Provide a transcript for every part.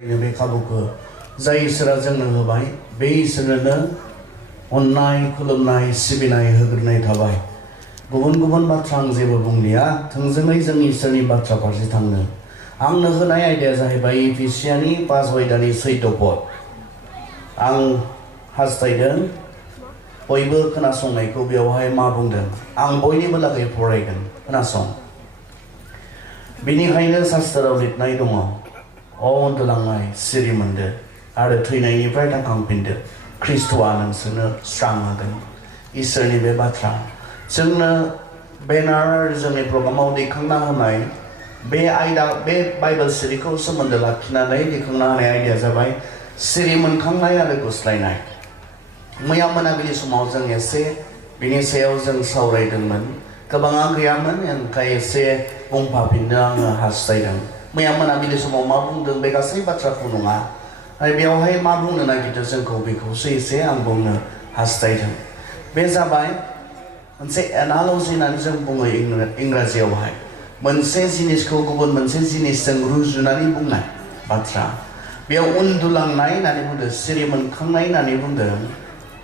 बे खाबुखौ जाय इसोरा जोंनो होबाय बे इसोरनो अननाय खुलुमनाय सिबिनाय होग्रोनाय थाबाय। गुबुन गुबुन बाथ्रा आं जेबो बुंलिया, थोंजोङै जों इसोरनि बाथ्रा फारसे थांनो। आंनो होनाय आयदाया जाहैबाय इफिसियानि 5 आयदानि 14 पद। आं हास्थायदों बयबो खोनासंनायखौ बेवहाय मा बुंदों आं बयनिबो लागै फरायगोन, खोनासं। बेनिखायनो शास्त्राव लिरनाय दङ, अ उन्दुलांनाय सिरि मोनदो आरो थैनायनिफ्राय थांखांफिनदो, ख्रिस्ट'आ नोंसोरनो स्रां होगोन। इसोरनि बे बाथ्रा जोंनो बेनार जोंनि प्रग्रामाव दैखांना होनाय बे आयदा, बे बाइबेल सिरिखौ सोमोन्दो लाखिनानै दैखांना होनाय आयदाया जाबाय सिरि मोनखांनाय आरो गुस्लायनाय। मैया मोनाबिलि समाव जों एसे बिनि सायाव जों सावरायदोंमोन, गोबाङा गैयामोन, ओंखाय एसे बुंफाफिननो आङो हास्थायदों। मैया मोनाबिलि समाव मा बुंदों बे गासै बाथ्राखौ नङा, आरो बेवहाय मा बुंनो नागिरदों जोंखौ बेखौसो एसे आं बुंनो हास्थायदों। बे जाबाय मोनसे एनालजि होननानै जों बुङो इंराजियावहाय, मोनसे जिनिसखौ गुबुन मोनसे जिनिसजों रुजुनानै बुंनाय बाथ्रा। बेयाव उन्दुलांनाय होननानै बुंदों, सिरि मोनखांनाय होननानै बुंदों,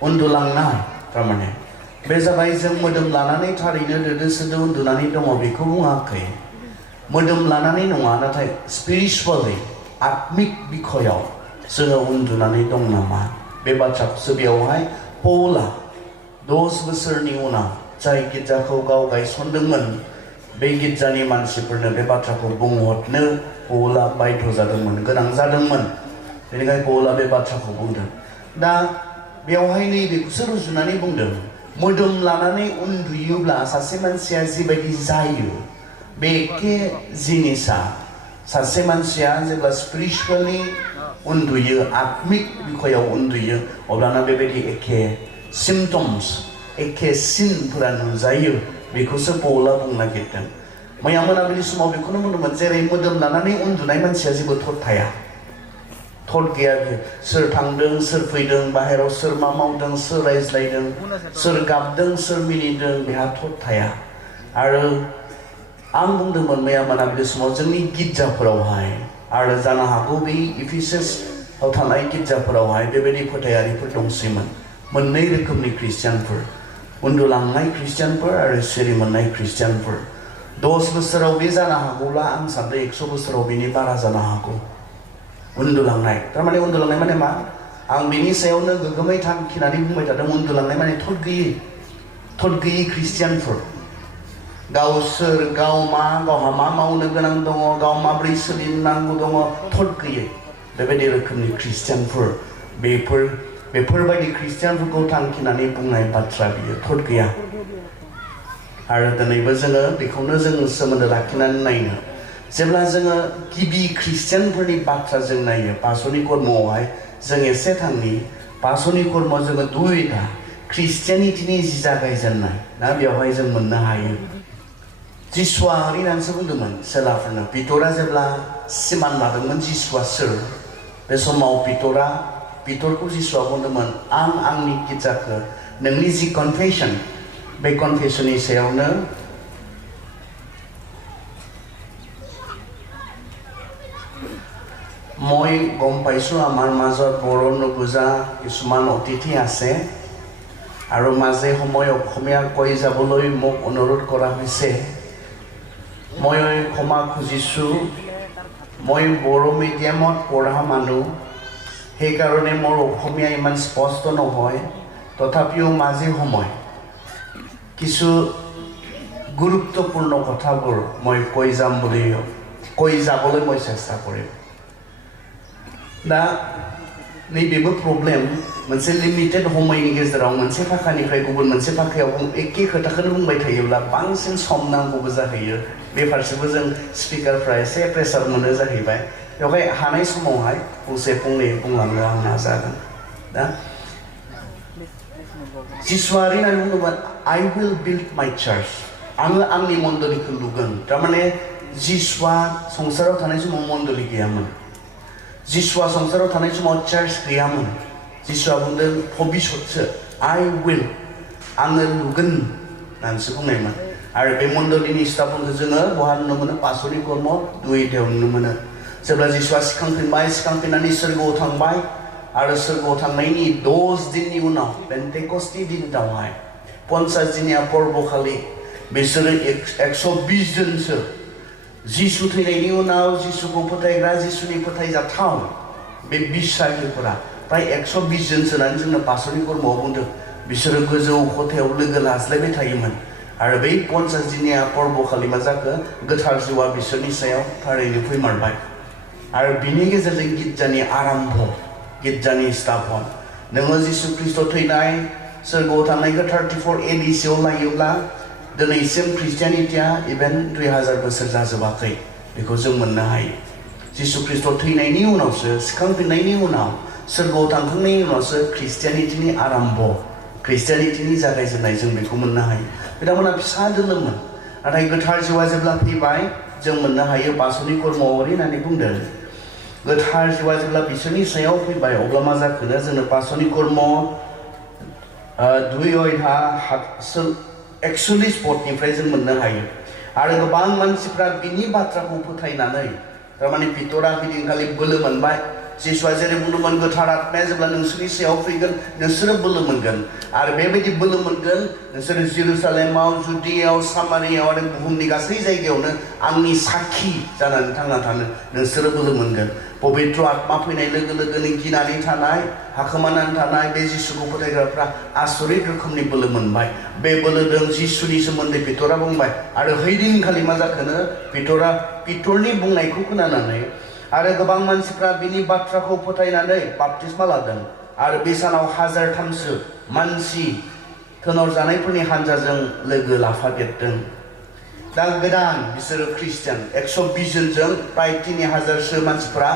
उन्दुलांनाय थारमाने बे जाबाय जों मोदोम लानानै थारैनो दोदो सोदो उन्दुनानै दङ बेखौ बुङाखै। मोदोम लानानै नङा, नाथाय स्पिरिचुवेलि आत्मिक बिखयाव जोङो उन्दुनानै दं नामा बे बाथ्राखौसो बेवहाय पौला 10 बोसोरनि उनाव जाय गिर्जाखौ गाव गायसनदोंमोन बे गिर्जानि मानसिफोरनो बे बाथ्राखौ बुंहरनो पौला बाध्य जादोंमोन, गोनां जादोंमोन। बेनिखायनो पौला बे बाथ्राखौ बुंदों। दा बेवहाय नैबेखौसो रुजुनानै बुंदों, मोदोम लानानै उन्दुयोब्ला सासे मानसिया जिबायदि जायो बे एखे जिनिसा सासे मानसिया जेब्ला स्पिरिचुवेलि उन्दुयो, आत्मिक बिखयाव उन्दुयो, अब्लाना बेबायदि एखे सिम्पटम्स, एखे सिनफोरा नुजायो। बेखौसो पौला बुंनो नागिरदों। मैया मोनाबिलि समाव बेखौनो बुंदोंमोन, जेरै मोदोम लानानै उन्दुनाय मानसिया जेबो थट थाया, थट गैया। बियो सोर थांदों सोर फैदों, बाहेराव सोर मा मावदों, सोर रायज्लायदों, सोर गाबदों, सोर मिनिदों, बेहा थट थाया। आरो आं बुंदोंमोन मैया मोनाबिलि समाव जोंनि गिर्जाफोरावहाय, आरो जानो हागौ बे इफिसासआव थानाय गिर्जाफोरावहाय बेबायदि फोथायारिफोर दंसैमोन, मोननै रोखोमनि ख्रिस्टियानफोर, उन्दुलांनाय ख्रिस्टियानफोर आरो सिरि मोननाय ख्रिस्टियानफोर। 10 बोसोराव बे जानो हागौब्ला आं सानदों 100 बोसोराव बेनि बारा जानो हागौ। उन्दुलांनाय थारमाने उन्दुलांनाय माने मा, आं बिनि सायावनो गोगोमै थांखिनानै बुंबाय थादों। उन्दुलांनाय माने थट गैयै ख्रिस्टियानफोर, गावसोर गावहा मा मावनो गोनां दङ, गाव माब्रै सोलिनांगौ दङ, थट गैयै बेबायदि रोखोमनि ख्रिस्टियानफोर। बेफोरबायदि ख्रिस्टियानफोरखौ थांखिनानै बुंनाय बाथ्रा, बियो थट गैया। आरो दिनैबो जोङो बेखौनो जों सोमोन्दो लाखिनानै नायनो, जेब्ला जोङो गिबि ख्रिस्टियानफोरनि बाथ्रा जों नायो पासनि कर्मआवहाय जों एसे थांनि। पासनि कर्मआव जोङो 2टा ख्रिस्टियानिटिनि जि जागायजेननाय ना बेवहाय जों मोननो हायो। जिसुआ ओरैनानैसो बुंदोंमोन सेलाफोरनो, पितरा जेब्ला सिमान लादोंमोन जिसुआ सोर, बे समाव पितरखौ जिसुआ बुंदोंमोन, आं आंनि गिर्जाखौ नोंनि जि कनफेसन, बे कनफेसननि सायावनो মই গম পাইছোঁ আমাৰ মাজত বড়ো নুবুজা কিছুমান অতিথি আছে, আৰু মাজে সময়ে অসমীয়া কৈ যাবলৈ মোক অনুৰোধ কৰা হৈছে। মই ক্ষমা খুজিছোঁ, মই বড়ো মিডিয়ামত পঢ়া মানুহ, সেইকাৰণে মোৰ অসমীয়া ইমান স্পষ্ট নহয়। তথাপিও মাজে সময়ে কিছু গুৰুত্বপূৰ্ণ কথাবোৰ মই কৈ যাবলৈ মই চেষ্টা কৰিম। दा नैबेबो प्रब्लेम, मोनसे लिमिटेड समयनि गेजेराव मोनसे भाषानिफ्राय गुबुन मोनसे भाषायाव एखे खोथाखौनो बुंबाय थायोब्ला बांसिन सम नांगौबो जाहैयो। बे फारसेबो जों स्पिकारफ्रा एसे प्रेसार मोनो जाहैबाय। बेवहाय हानाय समावहाय फंसे फंनै बुंलांनो आं नाजागोन। दा जिसुआ ओरैनानै बुंदोंमोन, I will build my church, आङो आंनि मण्डलिखौ लुगोन। थारमाने जिसुआ संसाराव थानाय समाव मण्डलि गैयामोन, जिसुआ संसाराव थानाय समाव चार्च गैयामोन। जिसुआ बुंदों भबिष्यतसो, I will, आङो लुगोन होननानैसो बुंनायमोन। आरो बे मण्डलिनि स्टाफफोरखौ जोङो बहा नुनो मोनो, पासनि कर्म 2 नुनो मोनो। जेब्ला जिसुआ सिखांफिननानै सोरगोआव थांबाय आरो सोरगोआव थांनायनि 10 दिननि उनाव पेन्टेकस्टि दिनावहाय 50 दिनिया पर्बखालि बिसोरो 120 जनसो जिसु थैनायनि उनाव जिसुखौ फोथायग्रा जिसुनि फोथायजाथाव बे बिसागिफोरा प्राय 120 जनसो होननानै जोंनो पासनि कर्मआव बुंदों बिसोरो गोजौ खथायाव लोगो लाज्लायबाय थायोमोन आरो बै 50 दिनिया पर्बखालि मा जाखो गोथार जिउआ बिसोरनि सायाव थारैनो फैमारबाय आरो बिनि गेजेरजों गिर्जानि आरम्भ गिर्जानि स्थापन नोङो जिसु ख्रिस्ट थैनाय सोरगोआव थांनायखौ 34 AD सोआव लायोब्ला दिनैसिम ख्रिस्टियानिटिया इभेन 2000 बोसोर जाजोबाखै बेखौ जों मोननो हायो जिसु ख्रिस्ट थैनायनि उनावसो सिखांफिननायनि उनाव सोरगोआव थांखांनायनि उनावसो ख्रिस्टियानिटिनि आरम्भ ख्रिस्टियानिटिनि जागायजेननाय जों बेखौ मोननो हायो बिथांमोना फिसा दोनोमोन नाथाय गोथार जिउआ जेब्ला फैबाय जों मोननो हायो पासनि कर्मआव ओरै होननानै बुंदों गोथार जिउआ जेब्ला बिसोरनि सायाव फैबाय अब्ला मा जाखोनो जोंनो पासनि कर्म 2 अध्याय 41 पदनिफ्राय जों मोननो हायो आरो गोबां मानसिफ्रा बिनि बाथ्राखौ फोथायनानै थारमाने पितरा बिदिनखालि बोलो मोनबाय जिसुआ जेरै बुंदोंमोन गोथार आत्माया जेब्ला नोंसोरनि सायाव फैगोन नोंसोरो बोलो मोनगोन आरो बेबायदि बोलो मोनगोन नोंसोरो जेरुसालेमाव जुदियाव सामारियाव आरो बुहुमनि गासै जायगायावनो आंनि साखी जानानै थांना थानो नोंसोरो बोलो मोनगोन पबित्र आत्मा फैनाय लोगो लोगोनो गिनानै थानाय हाखोमानानै थानाय बे जिसुखौ फोथायग्राफ्रा आसरित रोखोमनि बोलो मोनबाय बे बोलोजों जिसुनि सोमोन्दै पितरा बुंबाय आरो हैदिनखालि मा जाखोनो पितरनि बुंनायखौ खोनानानै आरो गोबां मानसिफ्रा बिनि बाथ्राखौ फोथायनानै बाप्तिस्मा लादों आरो बे सानाव 1003सो मानसि थोनहरजानायफोरनि हानजाजों लोगो लाफादेरदों दा गोदान बिसोरो ख्रिस्टियान 120 जनजों प्राय 3000सो मानसिफ्रा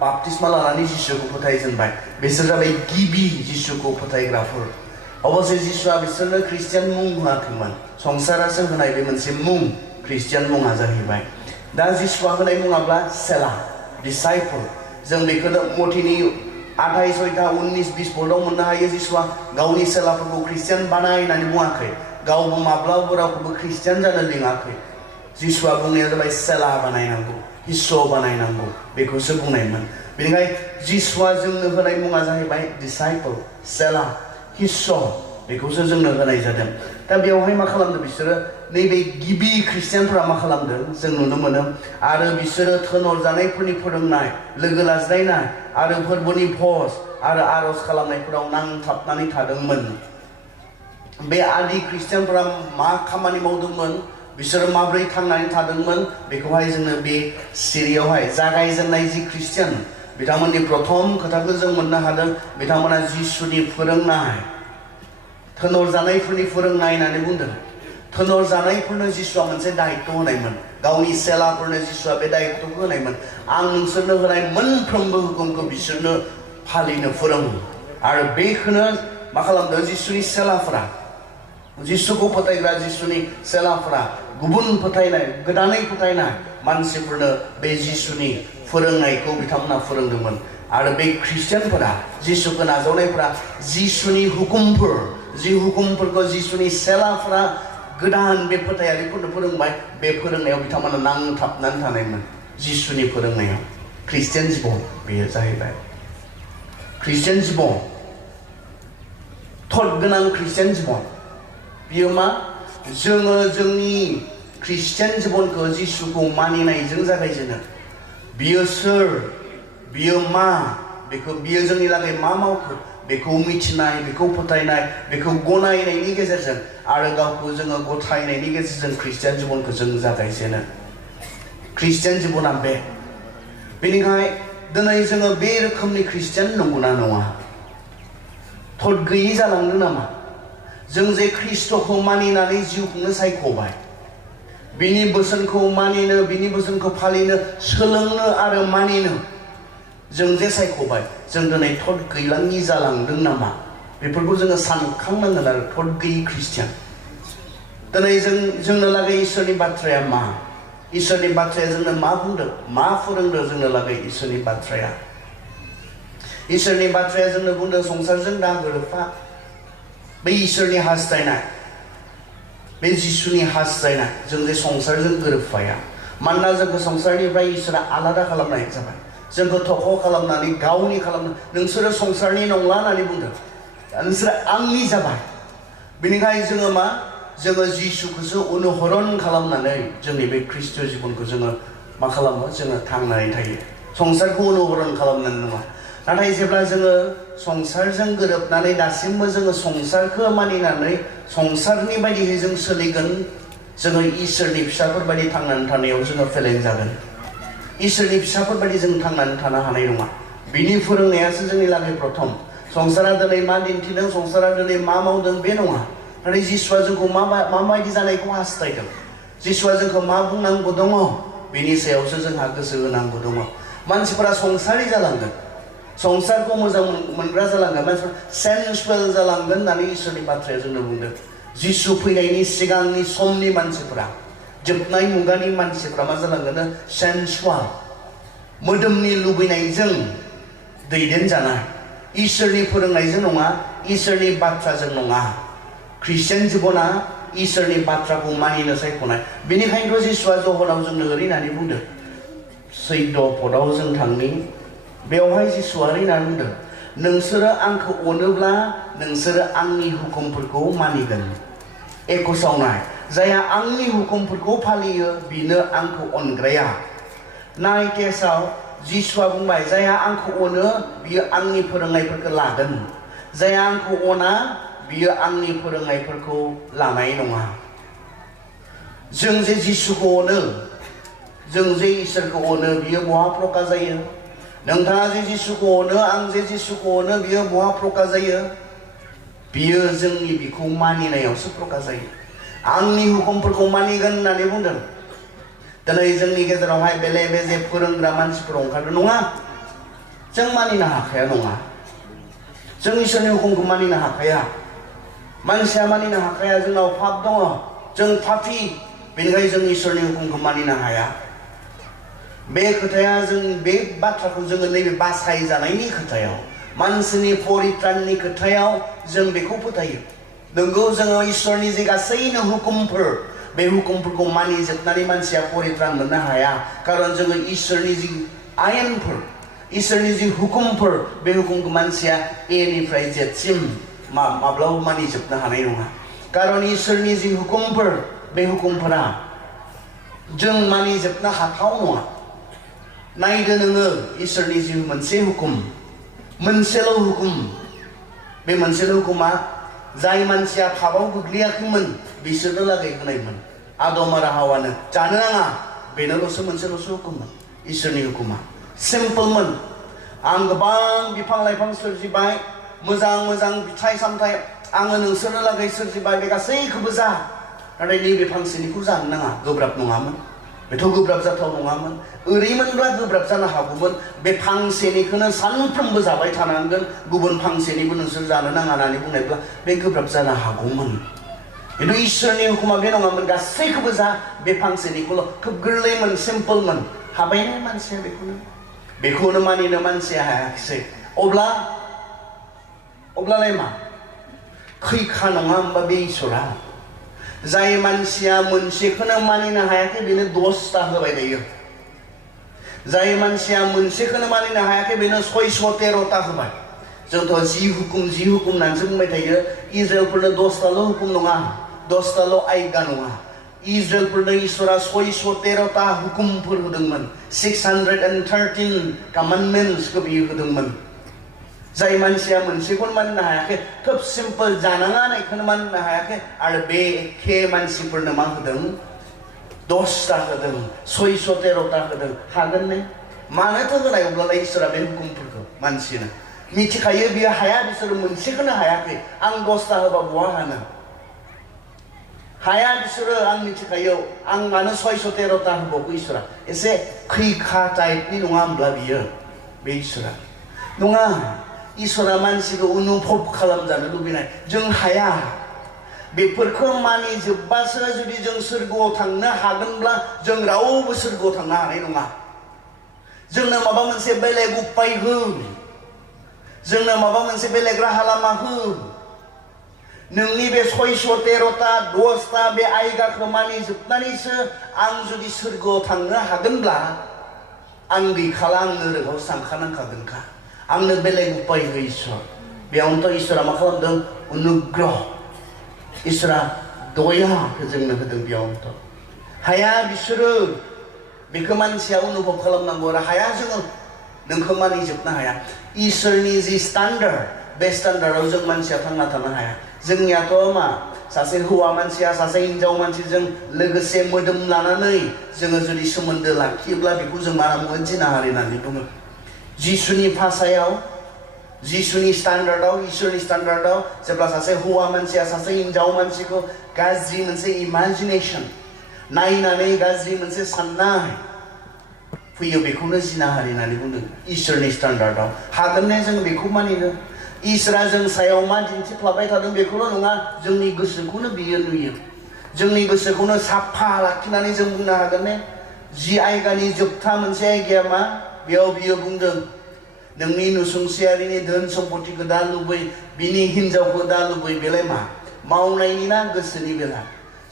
बाप्तिस्मा लानानै जिसुखौ फोथायजेनबाय बिसोर जाबाय गिबि जिसुखौ फोथायग्राफोर अबसे जिसुआ बिसोरनो ख्रिस्टियान मुं होआखैमोन संसारासो होनाय बे मोनसे मुं ख्रिस्टियान मुङा जाहैबाय दा जिसुआ होनाय मुङाब्ला सेला डिसाइपल जों बेखौनो मथिनि 28-19-20 पदआव मोननो हायो जिसुआ गावनि सेलाफोरखौ ख्रिस्टियान बानाय होननानै बुङाखै गावबो माब्लाबा रावखौबो ख्रिस्टियान जानो लिङाखै जिसुआ बुंनाया जाबाय सेला बानायनांगौ हिस्स बानायनांगौ बेखौसो बुंनायमोन बेनिखायनो जिसुआ जोंनो होनाय मुङा जाहैबाय डिसाइपल सेला हिस्स बेखौसो जोंनो होनाय जादों दा बेवहाय मा खालामदों बिसोरो नैबे गिबि ख्रिस्टियानफोरा मा खालामदों जों नुनो मोनो आरो बिसोरो थोनहरजानायफोरनि फोरोंनाय लोगो लाज्लायनाय आरो फोरबोनि भज आरो आरज खालामनायफोराव नांथाबनानै थादोंमोन बे आदि ख्रिस्टियानफोरा मा खामानि मावदोंमोन बिसोरो माब्रै थांनानै थादोंमोन बेखौहाय जोङो बे सिरियावहाय जागायजेननाय जि ख्रिस्टियान बिथांमोननि प्रथम खोथाखौ जों मोननो हादों बिथांमोना जिसुनि फोरोंनाय थोनहरजानायफोरनि फोरोंनाय होननानै बुंदों थोनहरजानायफोरनो जिसुआ मोनसे दायित्व होनायमोन गावनि सेलाफोरनो जिसुआ बे दायित्वखौ होनायमोन आं नोंसोरनो होनाय मोनफ्रोमबो हुकुमखौ बिसोरनो फालिनो फोरोङो आरो बेखौनो मा खालामदों जिसुनि सेलाफोरा जिसुखौ फोथायग्रा जिसुनि सेलाफोरा गुबुन फोथायनाय गोदानै फोथायनाय मानसिफोरनो बे जिसुनि फोरोंनायखौ बिथांमोना फोरोंदोंमोन आरो बे ख्रिस्टियानफोरा जिसुखौ नाजावनायफोरा जिसुनि हुकुमफोर जि हुकुमफोरखौ जिसुनि सेलाफोरा गोदान बे फोथायारिफोरनो फोरोंबाय बे फोरोंनायाव बिथांमोना नांथाबनानै थानायमोन जिसुनि फोरोंनायाव ख्रिस्टियान जिबन बेयो जाहैबाय ख्रिस्टियान जिबन थद गोनां ख्रिस्टियान जिबन बियो मा जोङो जोंनि ख्रिस्टियान जिबनखौ जिसुखौ मानिनायजों जागायजेनो बियो सोर बियो मा बेखौ बियो जोंनि लागै मा मावखो बेखौ मिथिनाय बेखौ फोथायनाय बेखौ गनायनायनि गेजेरजों आरो गावखौ जोङो गथायनायनि गेजेरजों ख्रिस्टियान जिबनखौ जों जागायजेनो ख्रिस्टियान जिबना बे बेनिखाय दिनै जोङो बे रोखोमनि ख्रिस्टियान नंगौना नङा थद गैयि जालांदों नामा जों जे ख्रिस्टखौ मानिनानै जिउ खुंनो सायख'बाय बिनि बोसोनखौ मानिनो बिनि बोसोनखौ फालिनो सोलोंनो आरो मानिनो जों जे सायख'बाय जों दिनै थद गैलाङि जालांदों नामा बेफोरखौ जोङो सानखांनांगोन आरो थद गैयि ख्रिस्टियान दिनै जोंनो लागै इसोरनि बाथ्राया मा इसोरनि बाथ्राया जोंनो मा बुंदों मा फोरोंदों जोंनो लागै इसोरनि बाथ्राया इसोरनि बाथ्राया जोंनो बुंदों संसारजों दा गोरोबफा बे इसोरनि हास्थायनाय बे जिसुनि हास्थायनाय जों जे संसारजों गोरोबफाया मानोना जोंखौ संसारनिफ्राय इसोरा आलादा खालामनाय जाबाय जोंखौ थख' खालामनानै गावनि खालामनो नोंसोरो संसारनि नंला होननानै बुंदों नोंसोरो आंनि जाबाय बेनिखायनो जोङो मा जोङो जिसुखौसो अनुहरन खालामनानै जोंनि बे ख्रिस्ट जिबनखौ जोङो मा खालामो जोङो थांनानै थायो संसारखौ अनुहरन खालामनानै नङा नाथाय जेब्ला जोङो संसारजों गोरोबनानै दासिमबो जोङो संसारखौ मानिनानै संसारनि बायदियै जों सोलिगोन जोङो इसोरनि फिसाफोर बायदि थांनानै थानायाव जोङो फेलें जागोन इसोरनि फिसाफोर बायदि जों थांनानै थानो हानाय नङा बिनि फोरोंनायासो जोंनि लागै प्रथम संसारा दिनै मा दिन्थिदों संसारा दिनै मा मावदों बे नङा नाथाय जिसुआ जोंखौ माबायदि जानायखौ हास्थायदों जिसुआ जोंखौ मा बुंनांगौ दङ बेनि सायावसो जोंहा गोसो होनांगौ दङ मानसिफोरा संसारि जालांगोन संसारखौ मोजां मोनग्रा जालांगोन मानसिफोरा सेन्सुवेल जालांगोन होननानै इसोरनि बाथ्राया जोंनो बुंदों जिसु फैनायनि सिगांनि समनि मानसिफोरा जोबनाय मुगानि मानसिफोरा मा जालांगोन सेन्सुवेल मोदोमनि लुबैनायजों दैदेनजानाय इसोरनि फोरोंनायजों नङा इसोरनि बाथ्राजों नङा ख्रिस्टियान जिबना इसोरनि बाथ्राखौ मानिनो सायख'नाय बेनिखायनोथ' जिसुआ जहनाव जोंनो ओरैनानै बुंदों 14 पदआव जों थांनि बेवहाय जिसुआ ओरैनानै बुंदों नोंसोरो आंखौ अनोब्ला नोंसोरो आंनि हुकुमफोरखौ मानिगोन एकुसावनाय जायहा आंनि हुकुमफोरखौ फालियो बिनो आंखौ अनग्राया 9 केसाव जिसुआ बुंबाय जायहा आंखौ अनो बियो आंनि फोरोंनायफोरखौ लागोन जायहा आंखौ अना बियो आंनि फोरोंनायफोरखौ लानाय नङा जों जे जिसुखौ अनो जों जे इसोरखौ अनो बियो बहा प्रकाश जायो नोंथाङा जे जिसुखौ अनो आं जे जिसुखौ अनो बियो बहा प्रकाश जायो बियो जोंनि बिखौ मानिनायावसो प्रकाश जायो आंनि हुकुमफोरखौ मानिगोन होननानै बुंदों दिनै जोंनि गेजेरावहाय बेले बेजे फोरोंग्रा मानसिफोर ओंखारदों नङा जों मानिनो हाखाया नङा जों इसोरनि हुकुमखौ मानिनो हाखाया मानसिया मानिनो हाखाया जोंनाव पाप दङ जों पापी बेनिखायनो जों इसोरनि हुकुमखौ मानिनो हाया बे खोथाया जों बे बाथ्राखौ जोङो नैबे बासायजानायनि खोथायाव मानसिनि परित्राननि खोथायाव जों बेखौ फोथायो नंगौ जोङो इसोरनि जे गासैनो हुकुमफोर बे हुकुमफोरखौ मानिजोबनानै मानसिया परित्रान मोननो हाया खारन जोङो इसोरनि जि आयेनफोर इसोरनि जि हुकुमफोर बे हुकुमखौ मानसिया ए निफ्राय जेड सिम माब्लाबा मानिजोबनो हानाय नङा खारन इसोरनि जि हुकुमफोर बे हुकुमफोरा जों मानिजोबनो हाथाव नङा नायदो नोङो इसोरनि जि मोनसे हुकुम मोनसेल' हुकुम बे मोनसेल' हुकुमा जाय मानसिया पापाव गोग्लैयाखैमोन बिसोरनो लागै होनायमोन आदम आरो हावानो जानो नाङा बेनोल'सो मोनसेल'सो हुकुममोन इसोरनि हुकुमा सिम्पोलमोन आं गोबां बिफां लाइफां सोरजिबाय मोजां मोजां फिथाइ सामथाइ आङो नोंसोरनो लागै सोरजिबाय बे गासैखौबो जा नाथाय नैबे फांसेनिखौ जानो नाङा गोब्राब नङामोन बेथ' गोब्राब जाथाव नङामोन ओरैमोनब्ला गोब्राब जानो हागौमोन बे फांसेनिखौनो सानफ्रोमबो जाबाय थानांगोन गुबुन फांसेनिबो नोंसोर जानो नाङा होननानै बुंनायब्ला बे गोब्राब जानो हागौमोन खिन्थु इसोरनि हुकुमा बे नङामोन गासैखौबो जा बे फांसेनिखौल' खोब गोरलैमोन सिम्पोलमोन हाबायनाय मानसिया बेखौनो मानिनो मानसिया हायाखिसै अब्लालाय मा खैखा नङा होमबा बे इसोरा जाय मानसिया मोनसेखौनो मानिनो हायाखै बेनो 10टा होबाय थायो जाय मानसिया मोनसेखौनो मानिनो हायाखै बेनो 613टा होबाय जोंथ' जि हुकुम होननानैसो बुंबाय थायो इज्राइलफोरनो 10टाल' हुकुम नङा 10टाल' आयगा नङा इज्राइलफोरनो इसोरा 613टा हुकुमफोर होदोंमोन 613 कमान्डमेन्ट्सखौ बियो होदोंमोन जाय मानसिया मोनसेखौनो मानिनो हायाखै खोब सिम्पोल जानाङा होननायखौनो मानिनो हायाखै आरो बे एखे मानसिफोरनो मा होदों 10टा होदों 613टा होदों हागोन ने मानोथो होनाय अब्लालाय इसोरा बे हुकुमफोरखौ मानसिनो मिथिखायो बियो हाया बिसोरो मोनसेखौनो हायाखै आं 10टा होबा बहा हानो हाया बिसोरो आं मिथिखायो आं मानो 613टा होबावगौ इसोरा एसे खैखा टाइपनि नङा होमब्ला बियो बे इसोरा नङा इसोरा मानसिखौ अनुभब खालामजानो लुबैनाय जों हाया बेफोरखौ मानिजोबबासो जुदि जों सोरगोआव थांनो हागोनब्ला जों रावबो सोरगोआव थांनो हानाय नङा जोंनो माबा मोनसे बेलेग उपाय हो जोंनो माबा मोनसे बेलेग राहा लामा हो नोंनि बे 613ता 10ता बे आयगाखौ मानिजोबनानैसो आं जुदि सोरगोआव थांनो हागोनब्ला आं गैखाला आंनो रोगाव सानखानांखागोनखा आंनो बेलेग उपाय हो इसोर बेयावनोथ' इसोरा मा खालामदों अनुग्रह इसोरा दयाखौ जोंनो होदों बेयावनोथ' हाया बिसोरो बेखौ मानसिया अनुभव खालामनांगौ आरो हाया जोङो नोंखौ मानिजोबनो हाया इसोरनि जि स्टान्डार्ड बे स्टान्डार्डआव जों मानसिया थांना थानो हाया जोंनियाथ' मा सासे हौवा मानसिया सासे हिनजाव मानसिजों लोगोसे मोदोम लानानै जोङो जुदि सोमोन्दो लाखियोब्ला बेखौ जों मा बुङो जिनाहारि होननानै बुङो जिसुनि भाषायाव जिसुनि स्टान्डार्डआव इसोरनि स्टान्डार्डआव जेब्ला सासे हौवा मानसिया सासे हिनजाव मानसिखौ गाज्रि मोनसे इमाजिनेसन नायनानै गाज्रि मोनसे साननाय फैयो बेखौनो जिनाहारि होननानै बुंदों इसोरनि स्टान्डार्डआव हागोन ने जों बेखौ मानिनो इसोरा जों सायाव मा दिन्थिफ्लाबाय थादों बेखौल' नङा जोंनि गोसोखौनो बियो नुयो जोंनि गोसोखौनो साफा लाखिनानै जों बुंनो हागोन ने जि आयगानि जोबथा मोनसे आयगाया मा बेयाव बियो बुंदों नोंनि नुसुंसेयारिनि धोन सम्पतिखौ दा लुबै बिनि हिनजावखौ दा लुबै बेलाय मा मावनायनि ना गोसोनि बेला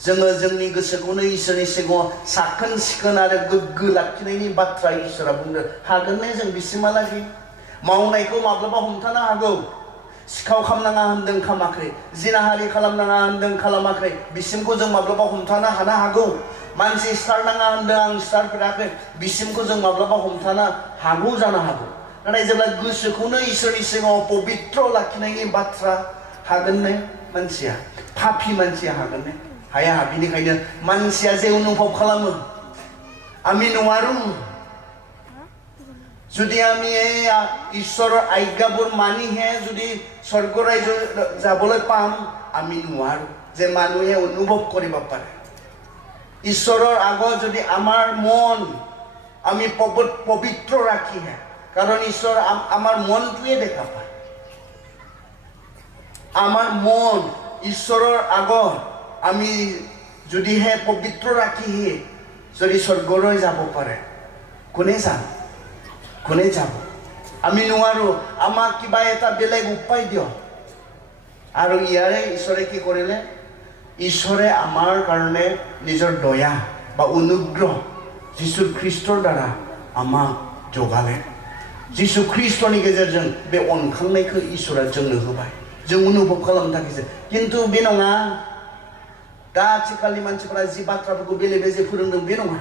जोङो जोंनि गोसोखौनो इसोरनि सिगाङाव साखोन सिखोन आरो गोग्गो लाखिनायनि बाथ्रा इसोरा बुंदों हागोन ने जों बिसिमहालागै मावनायखौ माब्लाबा हमथानो हागौ सिखाव खालामनाङा होनदों खामाखै जिनाहारि खालामनाङा होनदों खालामाखै बिसिमखौ जों माब्लाबा हमथानो हानो हागौ मानसि सिथारनाङा होनदों आं सिथारफेराखै बिसिमखौ जों माब्लाबा हमथानो हागौ जानो हागौ नाथाय जेब्ला गोसोखौनो इसोरनि सिगाङाव पबित्र लाखिनायनि बाथ्रा हागोन ने मानसिया पापि मानसिया हागोन ने हाया बेनिखायनो मानसिया जे अनुभव खालामो आमी নোৱাৰো যদি আমি এই ঈশ্বৰৰ আজ্ঞাবোৰ মানিহে যদি স্বৰ্গ ৰাজ্য যাবলৈ পাম আমি নোৱাৰো যে মানুহে অনুভৱ কৰিব পাৰে ঈশ্বৰৰ আগত যদি আমাৰ মন আমি পবিত্ৰ ৰাখিহে কাৰণ ঈশ্বৰ আমাৰ মনটোৱে দেখা পায় আমাৰ মন ঈশ্বৰৰ আগত আমি যদিহে পবিত্ৰ ৰাখিহে যদি স্বৰ্গলৈ যাব পাৰে কোনে জানে কোনে যাব আমি নোৱাৰো আমাক কিবা এটা বেলেগ উপায় দিয় আৰু ইয়াৰে ঈশ্বৰে কি কৰিলে ঈশ্বৰে আমাৰ কাৰণে নিজৰ দয়া বা অনুগ্ৰহ যীশু খ্ৰীষ্টৰ দ্বাৰা আমাক যোগালে যীশু খ্ৰীষ্টनि गेजेरजों बे अनखांनायखौ इसोरा जोंनो होबाय जों अनुभव खालामनो थाखायसो खिन्थु बे नङा दा आथिखालनि मानसिफोरा जि बाथ्राफोरखौ बेले बेजे फोरोंदों बे नङा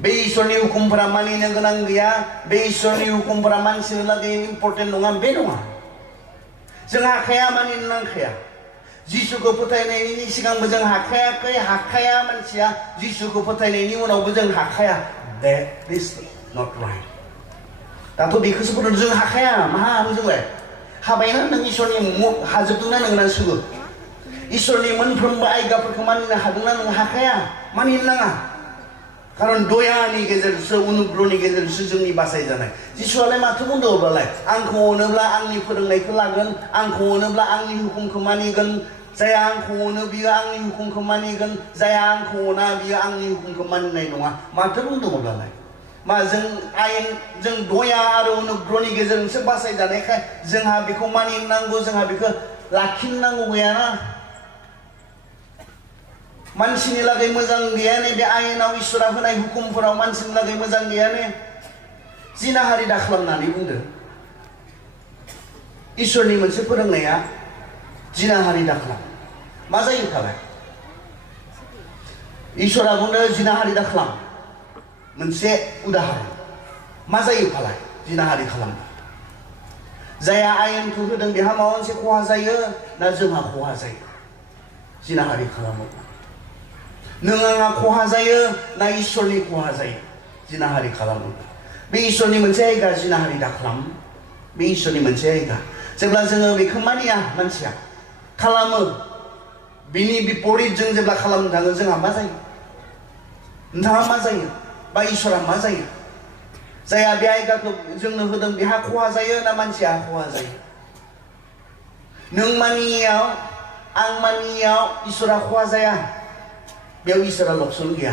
बे इसोरनि हुकुमफोरा मानिनो गोनां गैया बे इसोरनि हुकुमफोरा मानसिनो लागै इम्पर्टेन्ट नङा बे नङा जों हाखाया मानिनो नांखाया जिसुखौ फोथायनायनि सिगांबो जों हाखाया मानसिया जिसुखौ फोथायनायनि उनावबो जों हाखाया that is not right दाथ' बेखौसो फोरोंदों जों हाखाया मा हानो जोंलाय हाबायना नों इसोरनि हाजोबदोंना नोंना सोबो इसोरनि मोनफ्रोमबो आयगाफोरखौ मानिनो हादोंना नों हाखाया मानिनो नाङा खारन दयानि गेजेरजोंसो अनुग्रहनि गेजेरजोंसो जोंनि बासायजानाय जिसुआलाय माथो बुंदों अब्लालाय आंखौ अनोब्ला आंनि फोरोंनायखौ लागोन आंखौ अनोब्ला आंनि हुकुमखौ मानिगोन जाया आंखौ अनो बियो आंनि हुकुमखौ मानिगोन जाया आंखौ अना बियो आंनि हुकुमखौ मानिनाय नङा माथो बुंदों अब्लालाय मा जों आयेन जों दया आरो अनुग्रहनि गेजेरजोंसो बासायजानायखाय जोंहा बेखौ मानिनांगौ जोंहा बेखौ लाखिनांगौ गैयाना मानसिनि लागै मोजां गैयाने बे आयेनाव इसोरा होनाय हुकुमफोराव मानसिनि लागै मोजां गैयाने जिनाहारि दा खालामनानै बुंदों इसोरनि मोनसे फोरोंनाया जिनाहारि दा खालाम मा जायो फालाय इसोरा बुंदों जिनाहारि दा खालाम मोनसे उदाहरन मा जायो फालाय जिनाहारि खालामनो जाया आयेनखौ होदों बेहा माबा मोनसे खहा जायो ना जोंहा खहा जायो जिनाहारि खालामोब्ला नों आंहा खहा जायो ना इसोरनि खहा जायो जिनाहारि खालामोब्ला बे इसोरनि मोनसे आयगा जिनाहारि दा खालाम बे इसोरनि मोनसे आयगा जेब्ला जोङो बेखौ मानिया मानसिया खालामो बिनि बिपरितजों जेब्ला खालामनो थाङो जोंहा मा जायो नोंथाङा मा जायो बा इसोरा मा जायो जाया बे आयगाखौ जोंनो होदों बेहा खहा जायो ना मानसिया खहा जायो नों मानियाव आं मानियाव इसोरा खहा जाया बेयाव इसोरा लक्ष्मण गैया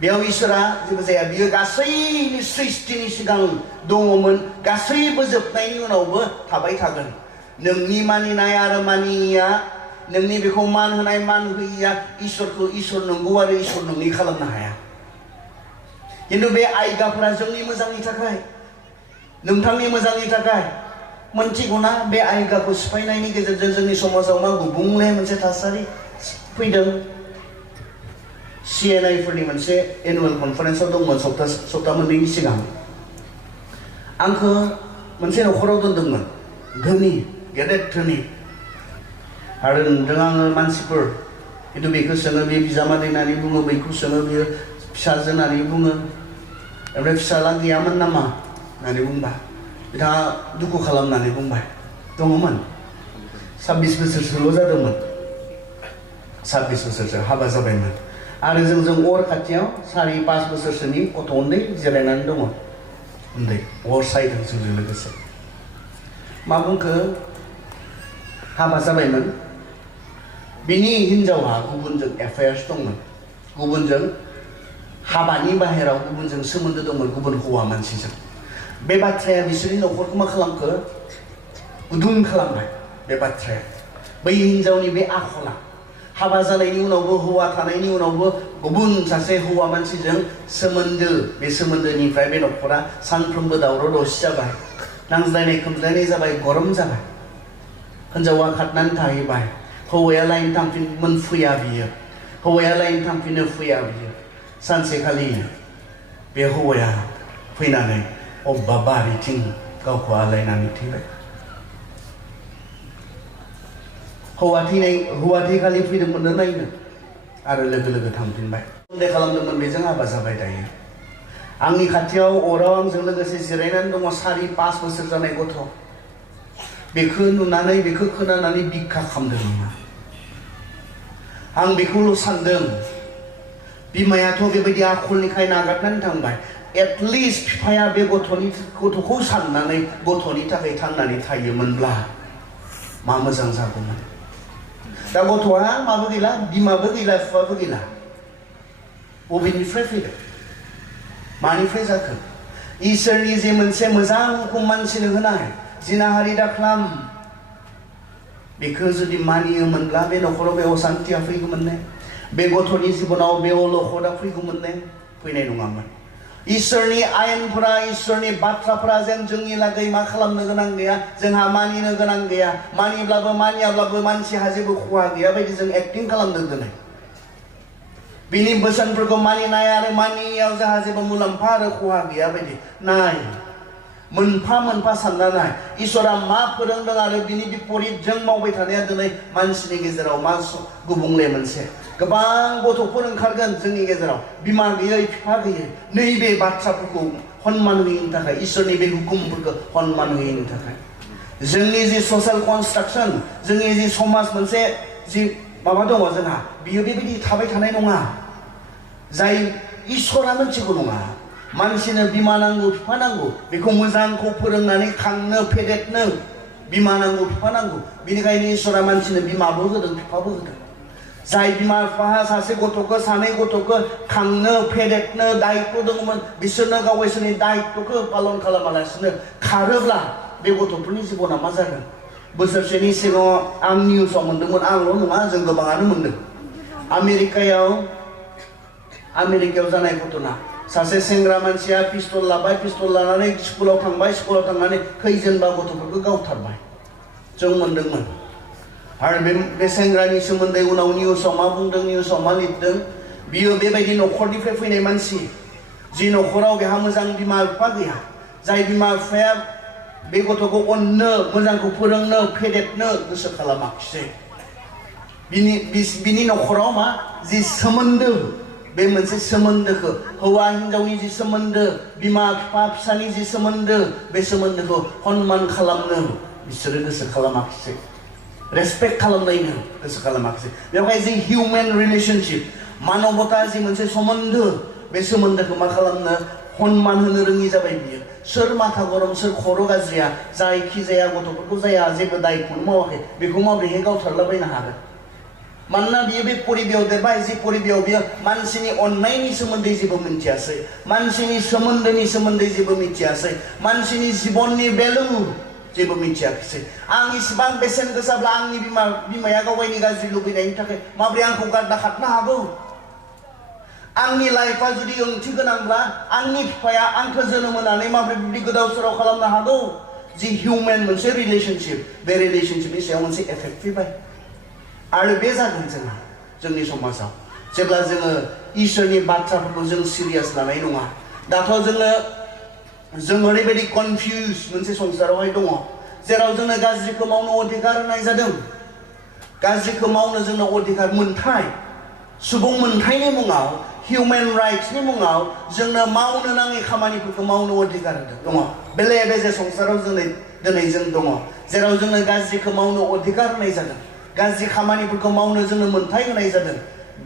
बेयाव इसोरा जेबो जाया बियो गासैनि सृष्टिनि सिगां दङमोन गासैबो जोबनायनि उनावबो थाबाय थागोन नोंनि मानिनाय आरो मानियैया नोंनि बेखौ मान होनाय मान होयैया इसोरखौ इसोर नंगौ आरो इसोर नङि खालामनो हाया खिन्थु बे आयदाफोरा जोंनि मोजांनि थाखाय नोंथांनि मोजांनि थाखाय मोनथिगौना बे आयदाखौ सिफायनायनि गेजेरजों जोंनि समाजाव मा गुबुंले मोनसे थासारि फैदों CNI फोरनि मोनसे एनुवेल कनफारेन्सआव दंमोन सप्ता मोननैनि सिगां आंखौ मोनसे नखराव दोनदोंमोन धोनि गेदेर धोनि आरो नुदों आङो मानसिफोर खिन्थु बेखौ सोङो बे बिजामादै होननानै बुङो बैखौ सोङो बेयो फिसाजो होननानै बुङो ओमफ्राय फिसाला गैयामोन नामा होननानै बुंबा बिथाङा दुखु खालामनानै बुंबाय दङमोन 26 बोसोरसोल' जादोंमोन 26 बोसोरसो हाबा जाबायमोन आरो जों अर खाथियाव 4-5 बोसोरसोनि गथ' उन्दै जिरायनानै दङ उन्दै अर सायदों जोंजों लोगोसे मा बुंखो हाबा जाबायमोन बिनि हिनजावहा गुबुनजों एफआइआर्स दंमोन गुबुनजों हाबानि बाहेराव गुबुनजों सोमोन्दो दंमोन गुबुन हौवा मानसिजों बे बाथ्राया बिसोरनि नखरखौ मा खालामखो गुदुं खालामबाय बे बाथ्राया बै हिनजावनि बे आखला हाबा जानायनि उनावबो हौवा थानायनि उनावबो गुबुन सासे हौवा मानसिजों सोमोन्दो बे सोमोन्दोनिफ्राय बे नखरा सानफ्रोमबो दावराव दावसि जाबाय नांज्लायनाय खोमज्लायनाय जाबाय गरम जाबाय हिनजावा खारनानै थाहैबाय हौवाया लाइन थांफिनमोन फैया बियो हौवाया लाइन थांफिनो फैया बियो सानसेखालि बे हौवाया फैनानै अबेबा बारिथिं गावखौ आलायनानै थैबाय हौवा थैखालि फैदोंमोन नायनो आरो लोगो थांफिनबाय सन्देह खालामदोंमोन बेजों हाबा जाबाय दायो आंनि खाथियाव अराव आंजों लोगोसे जिरायनानै दङ 4-5 बोसोर जानाय गथ' बेखौ नुनानै बेखौ खोनानानै बिखा खालामदों आं बेखौल' सानदों बिमायाथ' बेबायदि आखलनिखाय नागारनानै थांबाय एटलिस्ट बिफाया बे गथ'खौ साननानै गथ'नि थाखाय थांनानै थायोमोनब्ला मा मोजां जागौमोन दा गथ'आ माबो गैला बिमाबो गैला बिफाबो गैला बबेनिफ्राय फैदों मानिफ्राय जाखो इसोरनि जे मोनसे मोजां हुकुम मानसिनो होनाय जिनाहारि दाख्लाम बेखौ जुदि मानियोमोनब्ला बे नखराव बे असान्थिया फैगौमोन ने बे गथ'नि जिबनाव बे अलखदा फैगौमोन ने फैनाय नङामोन इसोरनि आयेनफोरा इसोरनि बाथ्राफोरा जोंनि लागै मा खालामनो गोनां गैया जोंहा मानिनो गोनां गैया मानिब्लाबो मानियाब्लाबो मानसिहा जेबो खहा गैया बायदि जों एक्टिं खालामनो दोनै बिनि बोसोनफोरखौ मानिनाय आरो मानियाव जोंहा जेबो मुलाम्फा आरो खहा गैया बायदि नाय मोनफा मोनफा सानना नाय इसोरा मा फोरोंदों आरो बिनि बिपरित जों मावबाय थानाया दिनै मानसिनि गेजेराव मा गुबुंले मोनसे गोबां गथ'फोर ओंखारगोन जोंनि गेजेराव बिमा गैयै बिफा गैयै नैबे बाथ्राफोरखौ सनमान होयैनि थाखाय इसोरनि बे हुकुमफोरखौ सनमान होयैनि थाखाय जोंनि जि ससियेल कनस्ट्राक्सन जोंनि जि समाज मोनसे जि माबा दङ जोंहा बियो बेबायदि थाबाय थानाय नङा जाय इसोरा मिथिगौ नङा मानसिनो बिमा नांगौ बिफा नांगौ बेखौ मोजांखौ फोरोंनानै खांनो फेदेरनो बिमा नांगौ बिफा नांगौ बेनिखायनो इसोरा मानसिनो बिमाबो होदों बिफाबो होदों जाय बिमा बिफाहा सासे गथ'खौ सानै गथ'खौ खांनो फेदेरनो दायित्व दङमोन बिसोरनो गावसोरनि दायित्वखौ पालन खालामालासिनो खारोब्ला बे गथ'फोरनि जिबना मा जागोन बोसोरसेनि सिगाङाव आं निउसाव मोन्दोंमोन आंल' नङा जों गोबाङानो मोन्दों आमेरिकायाव जानाय घटना सासे सेंग्रा मानसिया पिस्तल लाबाय पिस्तल लानानै स्कुलाव थांनानै खैजोनबा गथ'फोरखौ गावथारबाय जों मोन्दोंमोन आरो बे सेंग्रानि सोमोन्दै उनाव निउसाव मा बुंदों निउसाव मा लिरदों बियो बेबायदि नखरनिफ्राय फैनाय मानसि जि नखराव बेहा मोजां बिमा बिफा गैया जाय बिमा बिफाया बे गथ'खौ अननो मोजांखौ फोरोंनो फेदेरनो गोसो खालामाखिसै बिनि नखराव मा जि सोमोन्दो बे मोनसे सोमोन्दोखौ हौवा हिनजावनि जि सोमोन्दो बिमा बिफा फिसानि जि सोमोन्दो बे सोमोन्दोखौ सनमान खालामनो बिसोरो गोसो खालामाखिसै रेसपेक्ट खालामनायनो गोसो खालामाखिसै बेवहाय जि हिउमेन रिलेशनशिप मानबता जि मोनसे सोमोन्दो बे सोमोन्दोखौ मा खालामनो सनमान होनो रोङि जाबाय बियो सोर माथा गरम सोर खर' गाज्रिया जायखि जाया गथ'फोरखौ जाया जेबो दायखौनो मावाखै बेखौ माबोरैहाय गावथारलाबायनो हागोन मानोना बियो बे परिबेयाव देरबाय जि परिबेयाव बियो मानसिनि अननायनि सोमोन्दै जेबो मिथियासै मानसिनि सोमोन्दोनि सोमोन्दै जेबो मिथियासै मानसिनि जिबननि भेलु जेबो मिथियाखिसै आं इसिबां बेसेन गोसाब्ला आंनि बिमाया गावनि गाज्रि लुबैनायनि थाखाय माबोरै आंखौ गारना खारनो हागौ आंनि लाइफआ जुदि ओंथि गोनांब्ला आंनि बिफाया आंखौ जोनोम होनानै माबोरै बिदि गोदाव सोराव खालामनो हागौ जि हिउमेन मोनसे रिलेशनशिप बे रिलेशनशिपनि सायाव मोनसे एफेक्ट फैबाय आरो बे जागोन जोंनि समाजाव जेब्ला जोङो इसोरनि बाथ्राफोरखौ जों सिरियास लानाय नङा दाथ' जों ओरैबायदि कनफिउज मोनसे संसारावहाय दङ जेराव जोंनो गाज्रिखौ मावनो अधिकार होनाय जादों गाज्रिखौ मावनो जोंनो अधिकार मोनथाय सुबुं मोनथायनि मुङाव हिउमेन राइट्सनि मुङाव जोंनो मावनो नाङै खामानिफोरखौ मावनो अधिकार दङ बेले बेजे संसाराव दिनै जों दङ जेराव जोंनो गाज्रिखौ मावनो अधिकार होनाय जादों गाज्रि खामानिफोरखौ मावनो जोंनो मोनथाय होनाय जादों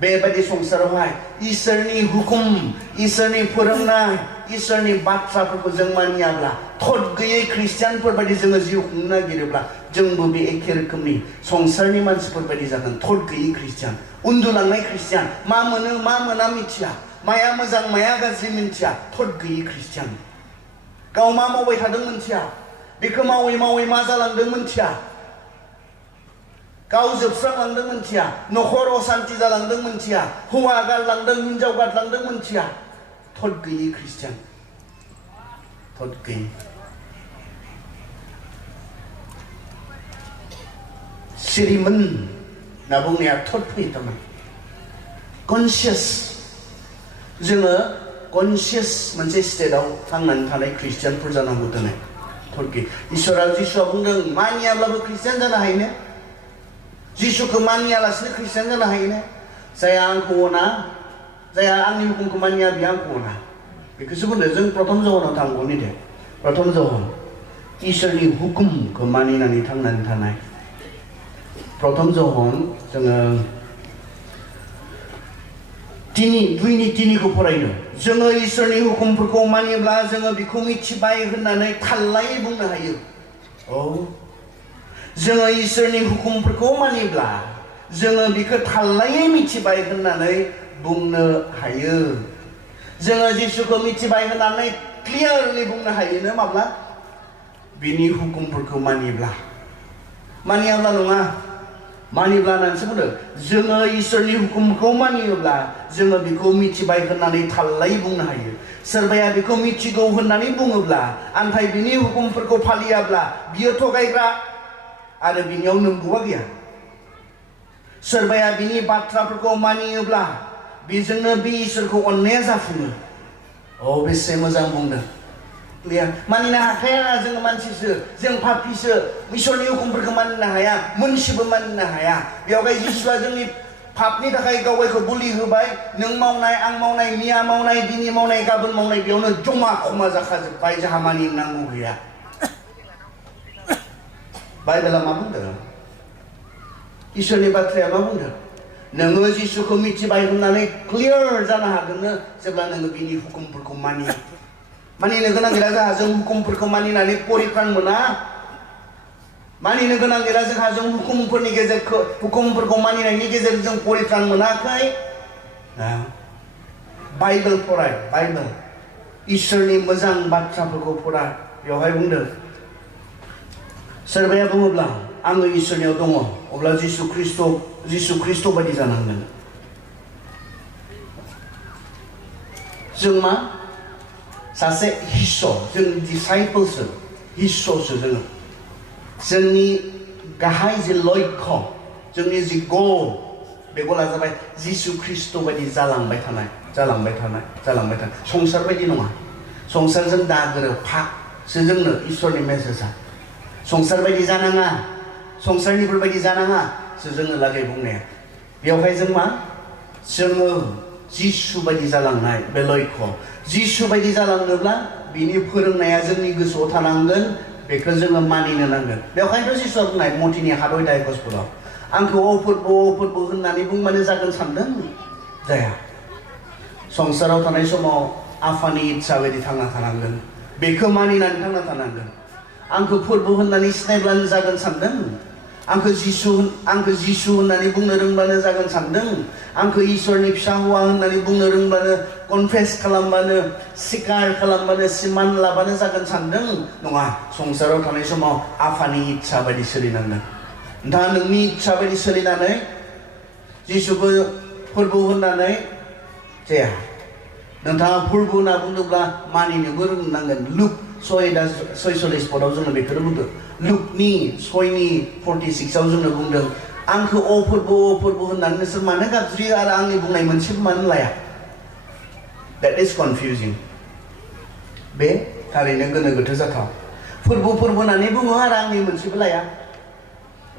बेबायदि संसारावहाय इसोरनि हुकुम इसोरनि फोरोंनाय इसोरनि बाथ्राफोरखौ जों मानियाब्ला थद गैयै ख्रिस्टियानफोर बायदि जोङो जिउ खुंनो नागिरोब्ला जोंबो बे एखे रोखोमनि संसारनि मानसिफोर बायदि जागोन थद गैयै ख्रिस्टियान उन्दुलांनाय ख्रिस्टियान मा मोनो मा मोना मिथिया माया मोजां माया गाज्रि मिथिया थद गैयै ख्रिस्टियान गाव मा मावबाय थादों मिथिया बेखौ मावै मावै मा जालांदों मिथिया गाव जोबस्रांलांदों मिथिया नखर असान्ति जालांदों मिथिया हौवा गारलांदों हिनजाव गारलांदों मिथिया थद गैयै ख्रिस्टियान थद गैयै सिरिमोन होनना बुंनाया थद फैयो थारमाने कनसियास जोङो कनसियास मोनसे स्टेटआव थांनानै थानाय ख्रिस्टियानफोर जानांगौ दिनै थद गैयै इसोरा जिसुआ बुंदों मानियाब्लाबो ख्रिस्टियान जानो हायोनो जिसुखौ मानियालासिनो ख्रिस्टियान जानो हायोनो जाया आंखौ अना जाया आंनि हुकुमखौ मानिया बियो आंखौ अना बेखौसो बुंदों जों प्रथम जहनाव थांगौनि दे प्रथम जहन इसोरनि हुकुमखौ मानिनानै थांनानै थानाय प्रथम जहन जोङो 2:3 फरायनो जोङो इसोरनि हुकुमफोरखौ मानिब्ला जोङो बेखौ मिथिबाय होननानै थाल्लायै बुंनो हायो जोङो इसोरनि हुकुमफोरखौ मानिब्ला जोङो बेखौ थाल्लायै मिथिबाय होननानै बुंनो हायो जोङो जिसुखौ मिथिबाय होननानै क्लियारलि बुंनो हायोनो माब्ला बिनि हुकुमफोरखौ मानियाब्ला नङा मानिब्ला होननानैसो बुंदों जोङो इसोरनि हुकुमखौ मानियोब्ला जोङो बेखौ मिथिबाय होननानै थाल्लायै बुंनो हायो सोरबाया बेखौ मिथिगौ होननानै बुङोब्ला नाथाय बिनि हुकुमफोरखौ फालियाब्ला बियो थगायग्रा आरो बिनियाव नंगौआ गैया सोरबाया बिनि बाथ्राफोरखौ मानियोब्ला बेजोंनो बे इसोरखौ अननाया जाफुङो बेसे मोजां बुंदों मानिनो हाखाया जों मानसिसो जों पापीसो इसोरनि हुकुमफोरखौ मानिनो हाया मोनसेबो मानिनो हाया बेयावहाय जिसुआ जोंनि पापनि थाखाय गावगायखौ बुलि होबाय नों मावनाय आं मावनाय मिया मावनाय दिनै मावनाय गाबोन मावनाय बेयावनो जमा खमा जाखाजोब्बाय जोंहा मानिनांगौ गैया बाइबेला मा बुंदों इसोरनि बाथ्राया मा बुंदों नोङो जिसुखौ मिथिबाय होननानै क्लियार जानो हागोननो जेब्ला नोङो बिनि हुकुमफोरखौ मानिनो गोनां गैला जोंहा जों हुकुमफोरखौ मानिनानै परित्राण मोना मानिनो गोनां गैला जोंहा जों हुकुमफोरखौ मानिनायनि गेजेरजों जों परित्राण मोनाखै बाइबेल फराय बाइबेल इसोरनि मोजां बाथ्राफोरखौ फराय बेवहाय बुंदों सोरबाया बुङोब्ला आङो इसोरनियाव दङ अब्ला जिसु ख्रिस्ट बायदि जानांगोन जों मा सासे हिस्स जों डिसाइपल्सो हिस्ससो जोङो जोंनि गाहाय जे लक्ष्य जोंनि जे गल बे गला जाबाय जिसु ख्रिस्ट बायदि जालांबाय थानाय संसार बायदि नङा संसारजों दा गोरोबफासो जोंनो इसोरनि मेसेजआ संसार बायदि जानाङा संसारनिफोर बायदि जानाङा सो जोंनो लागै बुंनाया बेवहाय जों मा जोङो जिसु बायदि जालांनाय बे लक्ष्य जिसु बायदि जालांनोब्ला बिनि फोरोंनाया जोंनि गोसोआव थानांगोन बेखौ जोङो मानिनो नांगोन बेवहायनोथ' जिसुआ बुंनाय मथिनि 7 गस्पेलाव आंखौ अफोरबो होननानै बुंबानो जागोन सानदों जाया संसाराव थानाय समाव आफानि इच्छा बायदि थांना थानांगोन बेखौ मानिनानै थांना थानांगोन आंखौ फोरबो होननानै सिनायब्लानो जागोन सानदों आंखौ जिसु होननानै बुंनो रोंबानो जागोन सानदों आंखौ इसोरनि फिसा हौवा होननानै बुंनो रोंबानो कनफेस खालामबानो सिकार खालामबानो सिमान लाबानो जागोन सानदों नङा संसाराव थानाय समाव आफानि इच्छा बायदि सोलिनांगोन नोंथाङा नोंनि इच्छा बायदि सोलिनानै जिसुखौ फोरबो होननानै जाया नोंथाङा फोरबो होनना बुंदोंब्ला मानिनोबो रोंनांगोन लुक 6:46 पदाव जोङो बेखौनो बुंदों लुकनि 6:46 आव जोङो बुंदों आंखौ फोरबो होननानै नोंसोर मानो गाबज्रियो आरो आंनि बुंनाय मोनसेबो मानो लाया that is confusing बे थारैनो गोनो गोथो जाथाव फोरबो होननानै बुङो आरो आंनि मोनसेबो लाया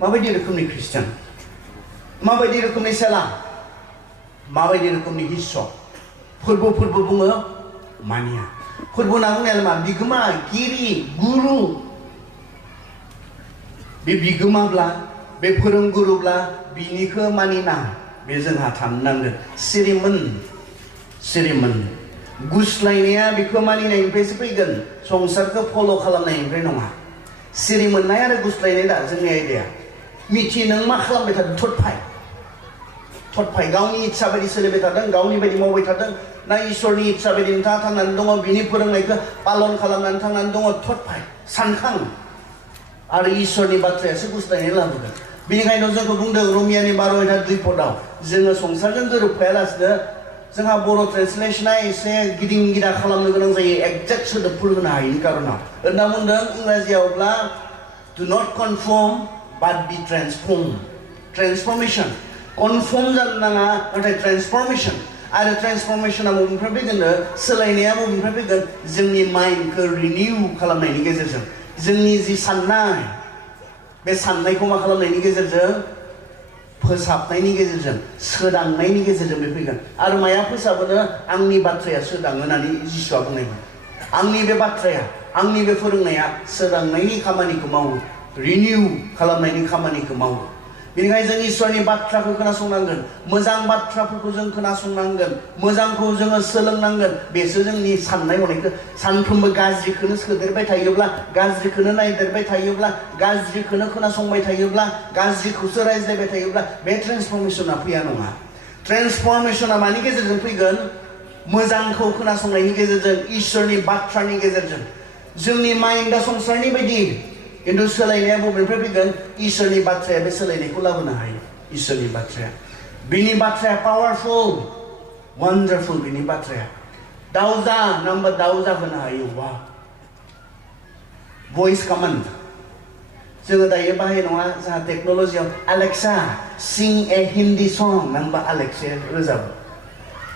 माबायदि रोखोमनि ख्रिस्टियान माबायदि रोखोमनि सेला माबायदि रोखोमनि हिस्स फोरबो बुङो मानिया फोरबो होनना बुंनाया मा बिगोमा गिरि गुरु बे बिगोमाब्ला बे फोरोंगुरुब्ला बिनिखौ मानिना बे जोंहा थानो नांगोन सिरिमोन गुस्लायनाया बेखौ मानिनायनिफ्रायसो फैगोन संसारखौ फल' खालामनायनिफ्राय नङा सिरि मोननाय आरो गुस्लायनाय दा जोंनि आयदाया मिथि नों मा खालामबाय थादों थटफाय गावनि इच्छा बायदि सोलिबाय थादों गावनि बायदि मावबाय थादों ना इसोरनि इच्छा बायदि नोंथाङा थांनानै दङ बिनि फोरोंनायखौ पालन खालामनानै थांनानै दङ थटफाय सानखां आरो इसोरनि बाथ्रायासो गुस्लायनाय लाबोगोन बेनिखायनो जोंखौ बुंदों रमियानि 12:2 पदाव जोङो संसारजों गोरोबफायालासिनो जोंहा बर' ट्रेन्सलेशना एसे गिदिं गिदा खालामनो गोनां जायो एक्जेक्ट सोदोबफोर होनो हायैनि कारनाव होनना बुंदों इंराजियावब्ला do not conform but be transformation confirm जानो नाङा नाथाय ट्रेन्सफर्मेशन आरो ट्रेन्सफर्मेशना बबेनिफ्राय फैगोन सोलायनाया बबेनिफ्राय फैगोन जोंनि माइन्डखौ रिनिउ खालामनायनि गेजेरजों जोंनि जि साननाय बे साननायखौ मा खालामनायनि गेजेरजों फोसाबनायनि गेजेरजों सोदांनायनि गेजेरजों बे फैगोन आरो माया फोसाबोनो आंनि बाथ्राया सोदाङो होननानै जिसुआ बुंनायमोन आंनि बे बाथ्राया आंनि बे फोरोंनाया सोदांनायनि खामानिखौ मावो रिनिउ खालामनायनि खामानिखौ मावो बेनिखायनो जों इसोरनि बाथ्राखौ खोनासंनांगोन मोजां बाथ्राफोरखौ जों खोनासंनांगोन मोजांखौ जोङो सोलोंनांगोन बेसो जोंनि साननाय हनायखौ सानफ्रोमबो गाज्रिखौनो सोदेरबाय थायोब्ला गाज्रिखौनो नायदेरबाय थायोब्ला गाज्रिखौनो खोनासंबाय थायोब्ला गाज्रिखौसो रायज्लायबाय थायोब्ला बे ट्रेन्सफर्मेशना फैया नङा ट्रेन्सफर्मेशना मानि गेजेरजों फैगोन मोजांखौ खोनासंनायनि गेजेरजों इसोरनि बाथ्रानि गेजेरजों जोंनि माइन्डआ संसारनि बायदि किन्तु सोलायनाया बबेनिफ्राय फैगोन इसोरनि बाथ्राया बे सोलायनायखौ लाबोनो हायो इसोरनि बाथ्राया बिनि बाथ्राया पावारफुल वन्डारफुल बिनि बाथ्राया दाउजा नाम्बार दाउजा होनो हायो वा भइस कमान्ड जोङो दायो बाहाय नङा जोंहा टेक्न'लजियाव एलेक्सा सिं ए हिन्दी सं नाम्बार एलेक्साया रोजाबो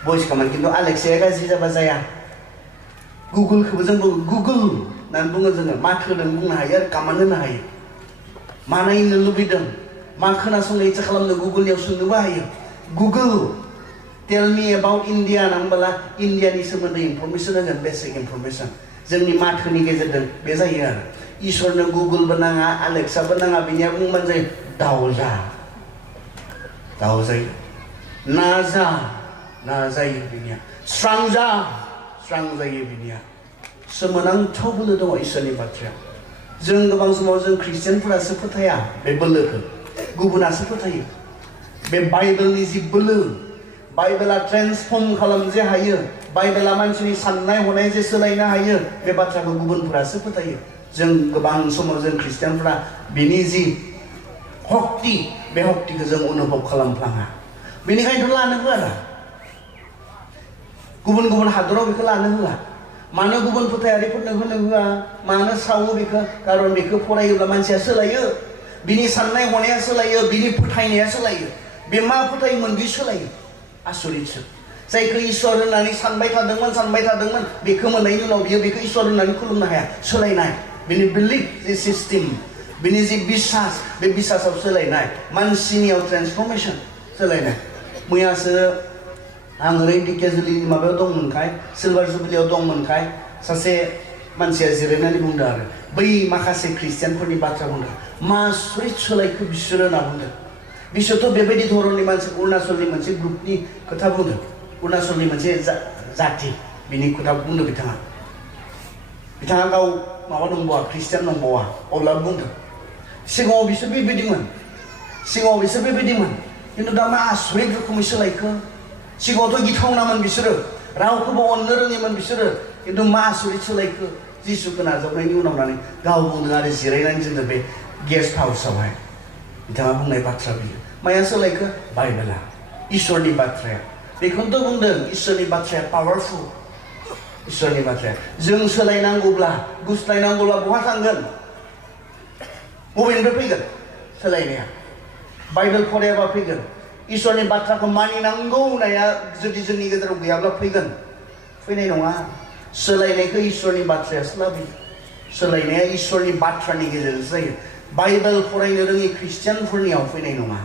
भइस कमान्ड किन्तु एलेक्साया गाज्रि जाबा जाया गुगोलखौबो जों गुगोल होननानै बुङो जोङो मा थोदों बुंनो हायो आरो कामान्ड होनो हायो मा नायनो लुबैदों मा खोनासंनो इच्छा खालामनो गुगोलनियाव सोंनोबो हायो Google tell me about India होनबोला इन्डियानि सोमोन्दै इनफरमेसन होगोन बेसिक इनफरमेसन जोंनि माथोनि गेजेरजों बे जायो आरो इसोरनो गुगोलबो नाङा एलेक्साबो नाङा बिनिया बुंबानो जायो दाउ जायो ना जायो बिनिया स्रां जायो बिनिया सोमोनांथाव बोलो दङ इसोरनि बाथ्राया जों गोबां समाव जों ख्रिस्टियानफोरासो फोथाया बे बोलोखौ गुबुनासो फोथायो बे बाइबेलनि जि बोलो बाइबेला ट्रेन्सफर्म खालामनो जे हायो बाइबेला मानसिनि साननाय हनाय जे सोलायनो हायो बे बाथ्राखौ गुबुनफोरासो फोथायो जों गोबां समाव जों ख्रिस्टियानफोरा बिनि जि हक्ति बे हक्तिखौ जों अनुभव खालामफ्लाङा बेनिखायनोथ' लानो होआ गुबुन हादराव बेखौ लानो होआ मानो गुबुन फोथायारिफोरनो होनो होआ मानो सावो बेखौ कारन बेखौ फरायोब्ला मानसिया सोलायो बिनि साननाय हनाया सोलायो बिनि फोथायनाया सोलायो बे मा फोथायोमोन बे सोलायो आसरितसो जायखौ इसोर होननानै सानबाय थादोंमोन बेखौ मोननायनि उनाव बियो बेखौ इसोर होननानै खुलुमनो हाया सोलायनाय बिनि बिलिफ जि सिस्टेम बिनि जि बिसास बे बिसासाव सोलायनाय मानसिनियाव ट्रेन्सफर्मेशन सोलायनाय मैयासो आं रेडिकेजुलि माबायाव दंमोनखाय सिलभार जुबिलियाव दंमोनखाय सासे मानसिया जिरायनानै बुंदों आरो बै माखासे ख्रिस्टियानफोरनि बाथ्रा बुंदों मासुरि सोलायखो बिसोरो होनना बुंदों बिसोरथ' बेबायदि धरननि मानसि अरुणाचलनि मोनसे ग्रुपनि खोथा बुंदों अरुणाचलनि मोनसे जाति बिनि खोथा बुंदों बिथाङा गाव माबा दंबावा ख्रिस्टियान दंबावा अब्ला बुंदों सिगाङाव बिसोर बेबायदिमोन सिगाङाव बिसोर बेबायदिमोन खिन्थु दा मा आसरित रोखोमै सोलायखो सिगाङावथ' गिथावनामोन बिसोरो रावखौबो अननो रोङैमोन बिसोरो खिन्थु मा आसरित सोलायखो जिसुखौ नाजावनायनि उनाव गाव बुंदों आरो जिरायनानै जोङो बे गेस्ट हाउसआवहाय बिथाङा बुंनाय बाथ्रा बियो माया सोलायखो बाइबेला इसोरनि बाथ्राया बेखौनोथ' बुंदों इसोरनि बाथ्राया पावारफुल इसोरनि बाथ्राया जों सोलायनांगौब्ला गुस्लायनांगौब्ला बहा थांगोन बबेनिफ्राय फैगोन सोलायनाया बाइबेल फरायाबा फैगोन इसोरनि बाथ्राखौ मानिनांगौ होननाया जुदि जोंनि गेजेराव गैयाब्ला फैनाय नङा सोलायनायखौ इसोरनि बाथ्रायासो लाबोयो सोलायनाया इसोरनि बाथ्रानि गेजेरजों जायो बाइबेल फरायनो रोङि ख्रिस्टियानफोरनियाव फैनाय नङा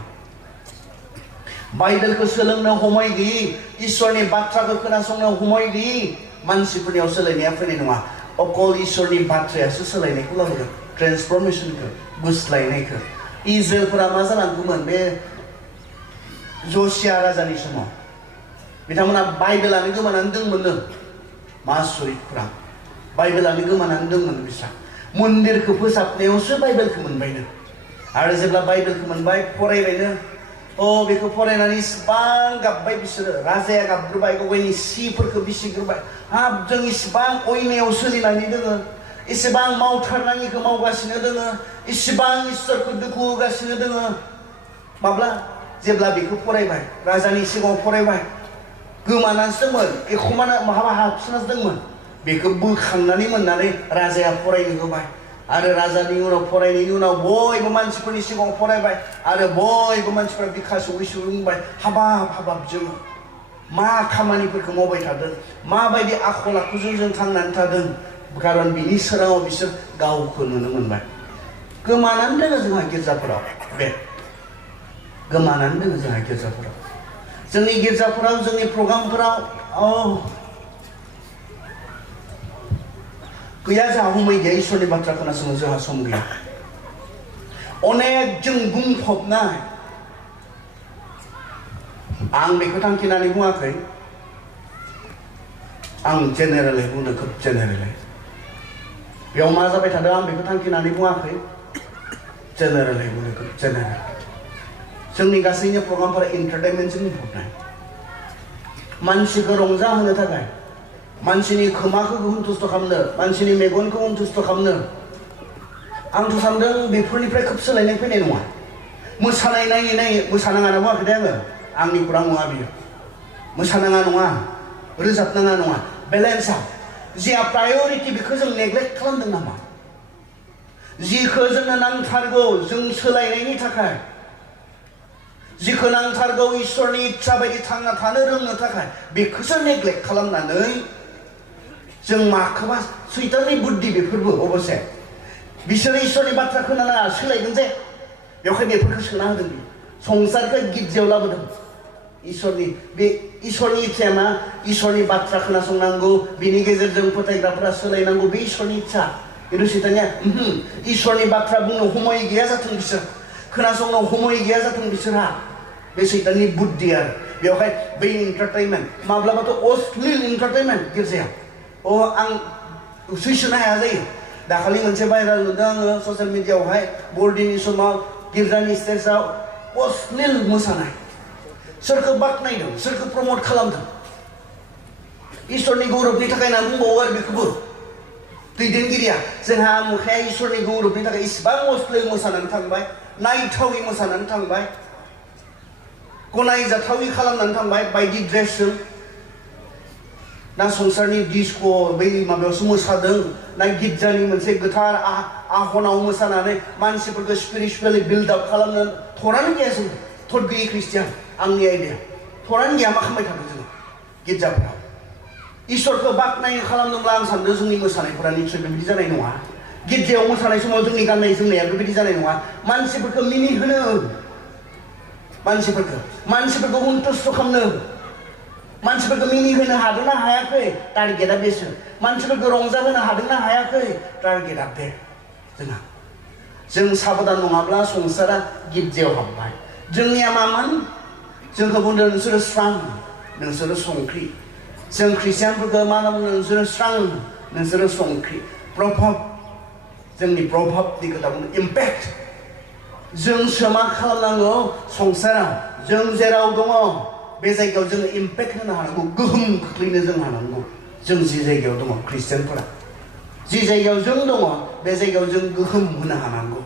बाइबेलखौ सोलोंनो हमै गैयि इसोरनि बाथ्राखौ खोनासंनो हमै गैयि मानसिफोरनियाव सोलायनाया फैनाय नङा अकल इसोरनि बाथ्रायासो सोलायनायखौ लाबोगोन ट्रेन्सफरमेसनखौ गुस्लायनायखौ इजराइलफोरा मा जानांगौमोन बे जसिया राजानि समाव बिथांमोना बाइबेलानो गोमानानै दंमोननो मा आसरितफ्रा बाइबेलानो गोमानानै दंमोन बिस्रा मन्दिरखौ फोसाबनायावसो बाइबेलखौ मोनबायनो आरो जेब्ला बाइबेलखौ मोनबाय फरायबायनो बेखौ फरायनानै इसिबां गाबबाय बिसोरो राजाया गाबग्रोबाय गावनि सिफोरखौ बिसिग्रोबाय हाब जों इसिबां अयनायाव सोलिनानै दोङो इसिबां मावथारनाङिखौ मावगासिनो दोङो इसिबां इसोरखौ दुखु होगासिनो दोङो माब्ला जेब्ला बेखौ फरायबाय राजानि सिगाङाव फरायबाय गोमानानैसो दंमोन एखमाना माहाबा हाबसोनासो दंमोन बेखौ बोखांनानै मोननानै राजाया फरायनो होबाय आरो राजानि उनाव फरायनायनि उनाव बयबो मानसिफोरनि सिगाङाव फरायबाय आरो बयबो मानसिफोरा बिखा सौै बुंबाय हाबाब जों मा खामानिफोरखौ मावबाय थादों माबायदि आखल आखुजों जों थांनानै थादों खारन बिनि सोराङाव बिसोर गावखौ नुनो मोनबाय गोमानानै दोङो जोंहा गिर्जाफोराव गोमानानै दोङो जोंहा गिर्जाफोराव जोंनि गिर्जाफोराव जोंनि प्रग्रामफोराव गैया जोंहा हमै गैया इसोरनि बाथ्रा खोनासंनो जोंहा सम गैया अनेक जों बुंफबनाय आं बेखौ थांखिनानै बुङाखै आं जेनेरेलै बुंदों खोब जेनेरेलै बेयाव मा जाबाय थादों आं बेखौ थांखिनानै बुङाखै जेनेरेलै बुंदों खोब जेनेरेल जोंनि गासैनि प्रग्रामफोरा एन्टारटेनमेन्टजों बुंफबनाय मानसिखौ रंजाहोनो थाखाय मानसिनि खोमाखौ सन्तुष्ट खालामनो मानसिनि मेगनखौ सन्तुष्ट खालामनो आंथ' सानदों बेफोरनिफ्राय खोब सोलायनाय फैनाय नङा मोसानाय नायै मोसानाङा ना बुङाखै दे आंनि खुरां नङा बियो मोसानाङा नङा रोजाबनाङा नङा बेलेन्सआ जिया प्रायरिटि बेखौ जों नेग्लेक्ट खालामदों नामा जिखौ जोंनो नांथारगौ जों सोलायनायनि थाखाय जिखौ नांथारगौ इसोरनि इच्छा बायदि थांना थानो रोंनो थाखाय बेखौसो नेग्लेक्ट खालामनानै जों माखौबा सैताननि बुद्धि बेफोरबो अबसे बिसोरो इसोरनि बाथ्रा खोनाना सोलायगोन जे बेवहाय बेफोरखौ सोना होदों संसारखौ गिर्जायाव लाबोदों इसोरनि इच्छाया मा इसोरनि बाथ्रा खोनासंनांगौ बिनि गेजेरजों फोथायग्राफोरा सोलायनांगौ बे इसोरनि इच्छा खिन्थु सैतानिया इसोरनि बाथ्रा बुंनो हमै गैया जाथों बिसोर खोनासंनो हमै गैया जाथों बिसोरहा बे सैताननि बुद्धि आरो बेवहाय बै एन्टारटेनमेन्ट माब्लाबाथ' अश्लील एन्टारटेनमेन्ट गिर्जायाव आं सैसोनो हाया जायो दाखालि मोनसे भाइराल नुदों आङो ससियेल मिडियाआवहाय बरदिननि समाव गिर्जानि स्टेजआव अश्लील मोसानाय सोरखौ बाख्नायदों सोरखौ प्रमट खालामदों इसोरनि गौरबनि थाखाय होनना बुंबावो आरो बेखौबो दैदेनगिरिया जोंहा मुखाया इसोरनि गौरबनि थाखाय इसिबां अश्लील मोसानानै थांबाय नायथावै मोसानानै थांबाय गनायजाथावै खालामनानै थांबाय बायदि ड्रेसजों ना संसारनि डिस्क' बै माबायावसो मोसादों ना गिर्जानि मोनसे गोथार आहनाव मोसानानै मानसिफोरखौ स्पिरिचुवेलि बिल्ड आप खालामनो थरानो गैया जों थर गैयै ख्रिस्टियान आंनि आइडिया थरानो गैया मा खालामबाय थादों जोङो गिर्जाफोराव इसोरखौ बाख्नाय खालामदोंब्ला आं सानदों जोंनि मोसानायफोरा निस्सय बेबायदि जानाय नङा गिर्जायाव मोसानाय समाव जोंनि गाननाय जोमनाया बेबायदि जानाय नङा मानसिफोरखौ मिनिहोनो मानसिफोरखौ सन्तुष्ट खालामनो मानसिफोरखौ मिनिहोनो हादोंना हायाखै टारगेटआ बेसो मानसिफोरखौ रंजाहोनो हादोंना हायाखै टारगेटआ बे जों साबधान नङाब्ला संसारा गिर्जायाव हाबबाय जोंनिया मामोन जोंखौ बुंदों नोंसोरो स्रां नोंसोरो संख्रि जों ख्रिस्टियानफोरखौ मा होनना बुङो नोंसोरो स्रां नोंसोरो संख्रि प्रभाब जोंनि प्रभाबनि खोथा बुङो इम्पेक्ट जोंसो मा खालामनांगौ संसाराव जों जेराव दङ बे जायगायाव जोङो इम्पेक्ट होनो हानांगौ गोहोम खोख्लैनो जों हानांगौ जों जि जायगायाव दङ ख्रिस्टियानफोरा जि जायगायाव जों दङ बे जायगायाव जों गोहोम होनो हानांगौ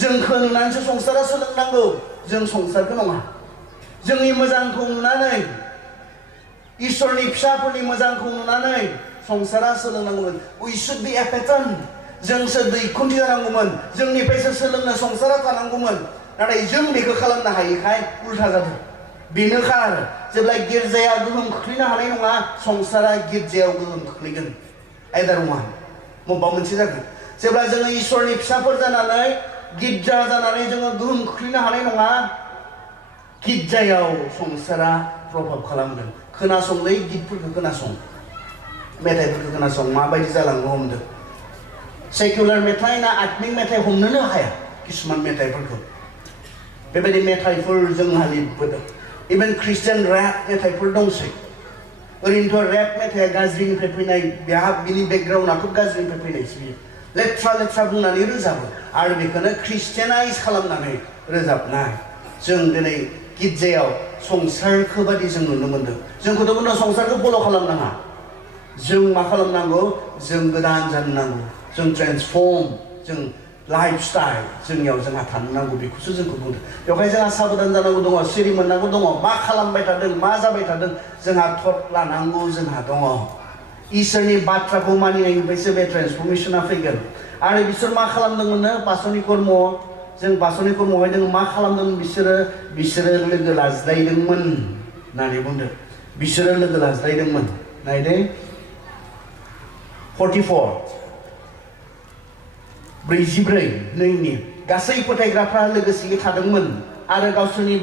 जोंखौ नुनानैसो संसारा सोलोंनांगौ जों संसारखौ नङा जोंनि मोजांखौ नुनानै इसोरनि फिसाफोरनि मोजांखौ नुनानै संसारा सोलोंनांगौमोन we should be a pattern जोंसो दैखुन्थि जानांगौमोन जोंनिफ्रायसो सोलोंनो संसारा थानांगौमोन नाथाय जों बेखौ खालामनो हायैखाय उल्था जादों बेनोखा आरो जेब्ला गिर्जाया गोहोम खोख्लैनो हानाय नङा संसारा गिर्जायाव गोहोम खोख्लैगोन आयदा नङा मबेबा मोनसे जागोन जेब्ला जोङो इसोरनि फिसाफोर जानानै गिर्जा जानानै जोङो गोहोम खोख्लैनो हानाय नङा गिर्जायाव संसारा प्रभाब खालामगोन खोनासंलै गितफोरखौ खोनासं मेथाइफोरखौ खोनासं माबायदि जालांनो हमदों सेकुलार मेथाइ ना आत्मिक मेथाइ हमनोनो हाया किसुमान मेथाइफोरखौ बेबायदि मेथाइफोर जोंहा लिरबोदों इभेन ख्रिस्टियान रेप मेथाइफोर दंसै ओरैनोथ' रेप मेथाइया गाज्रिनिफ्राय फैनाय बेहा बिनि बेकग्राउन्डआथ' गाज्रिनिफ्राय फैनायसो बियो लेथ्रा लेथ्रा बुंनानै रोजाबो आरो बेखौनो ख्रिस्टियानाइज खालामनानै रोजाबनाय जों दिनै गिर्जायाव संसारखौ बादि जों नुनो मोनदों जोंखौथ' बुंदों संसारखौ फल' खालामनाङा जों मा खालामनांगौ जों गोदान जानो नांगौ जों ट्रेन्सफर्म जों लाइफ स्टाइल जोंनियाव जोंहा थानो नांगौ बेखौसो जोंखौ बुंदों बेवहाय जोंहा साबधान जानांगौ दङ सिरि मोननांगौ दङ मा खालामबाय थादों मा जाबाय थादों जोंहा थट लानांगौ जोंहा दङ इसोरनि बाथ्राखौ मानिनायनिफ्रायसो बे ट्रेन्सफर्मेशना फैगोन आरो बिसोर मा खालामदोंमोननो पासनि कर्म जों पासनि कर्मआवहाय जों मा खालामदोंमोन बिसोरो लोगो लाज्लायदोंमोन होननानै बुंदों बिसोरो लोगो लाज्लायदोंमोन नायदो 44:2 गासै फोथायग्राफ्रा लोगोसेयै थादोंमोन आरो गावसोरनि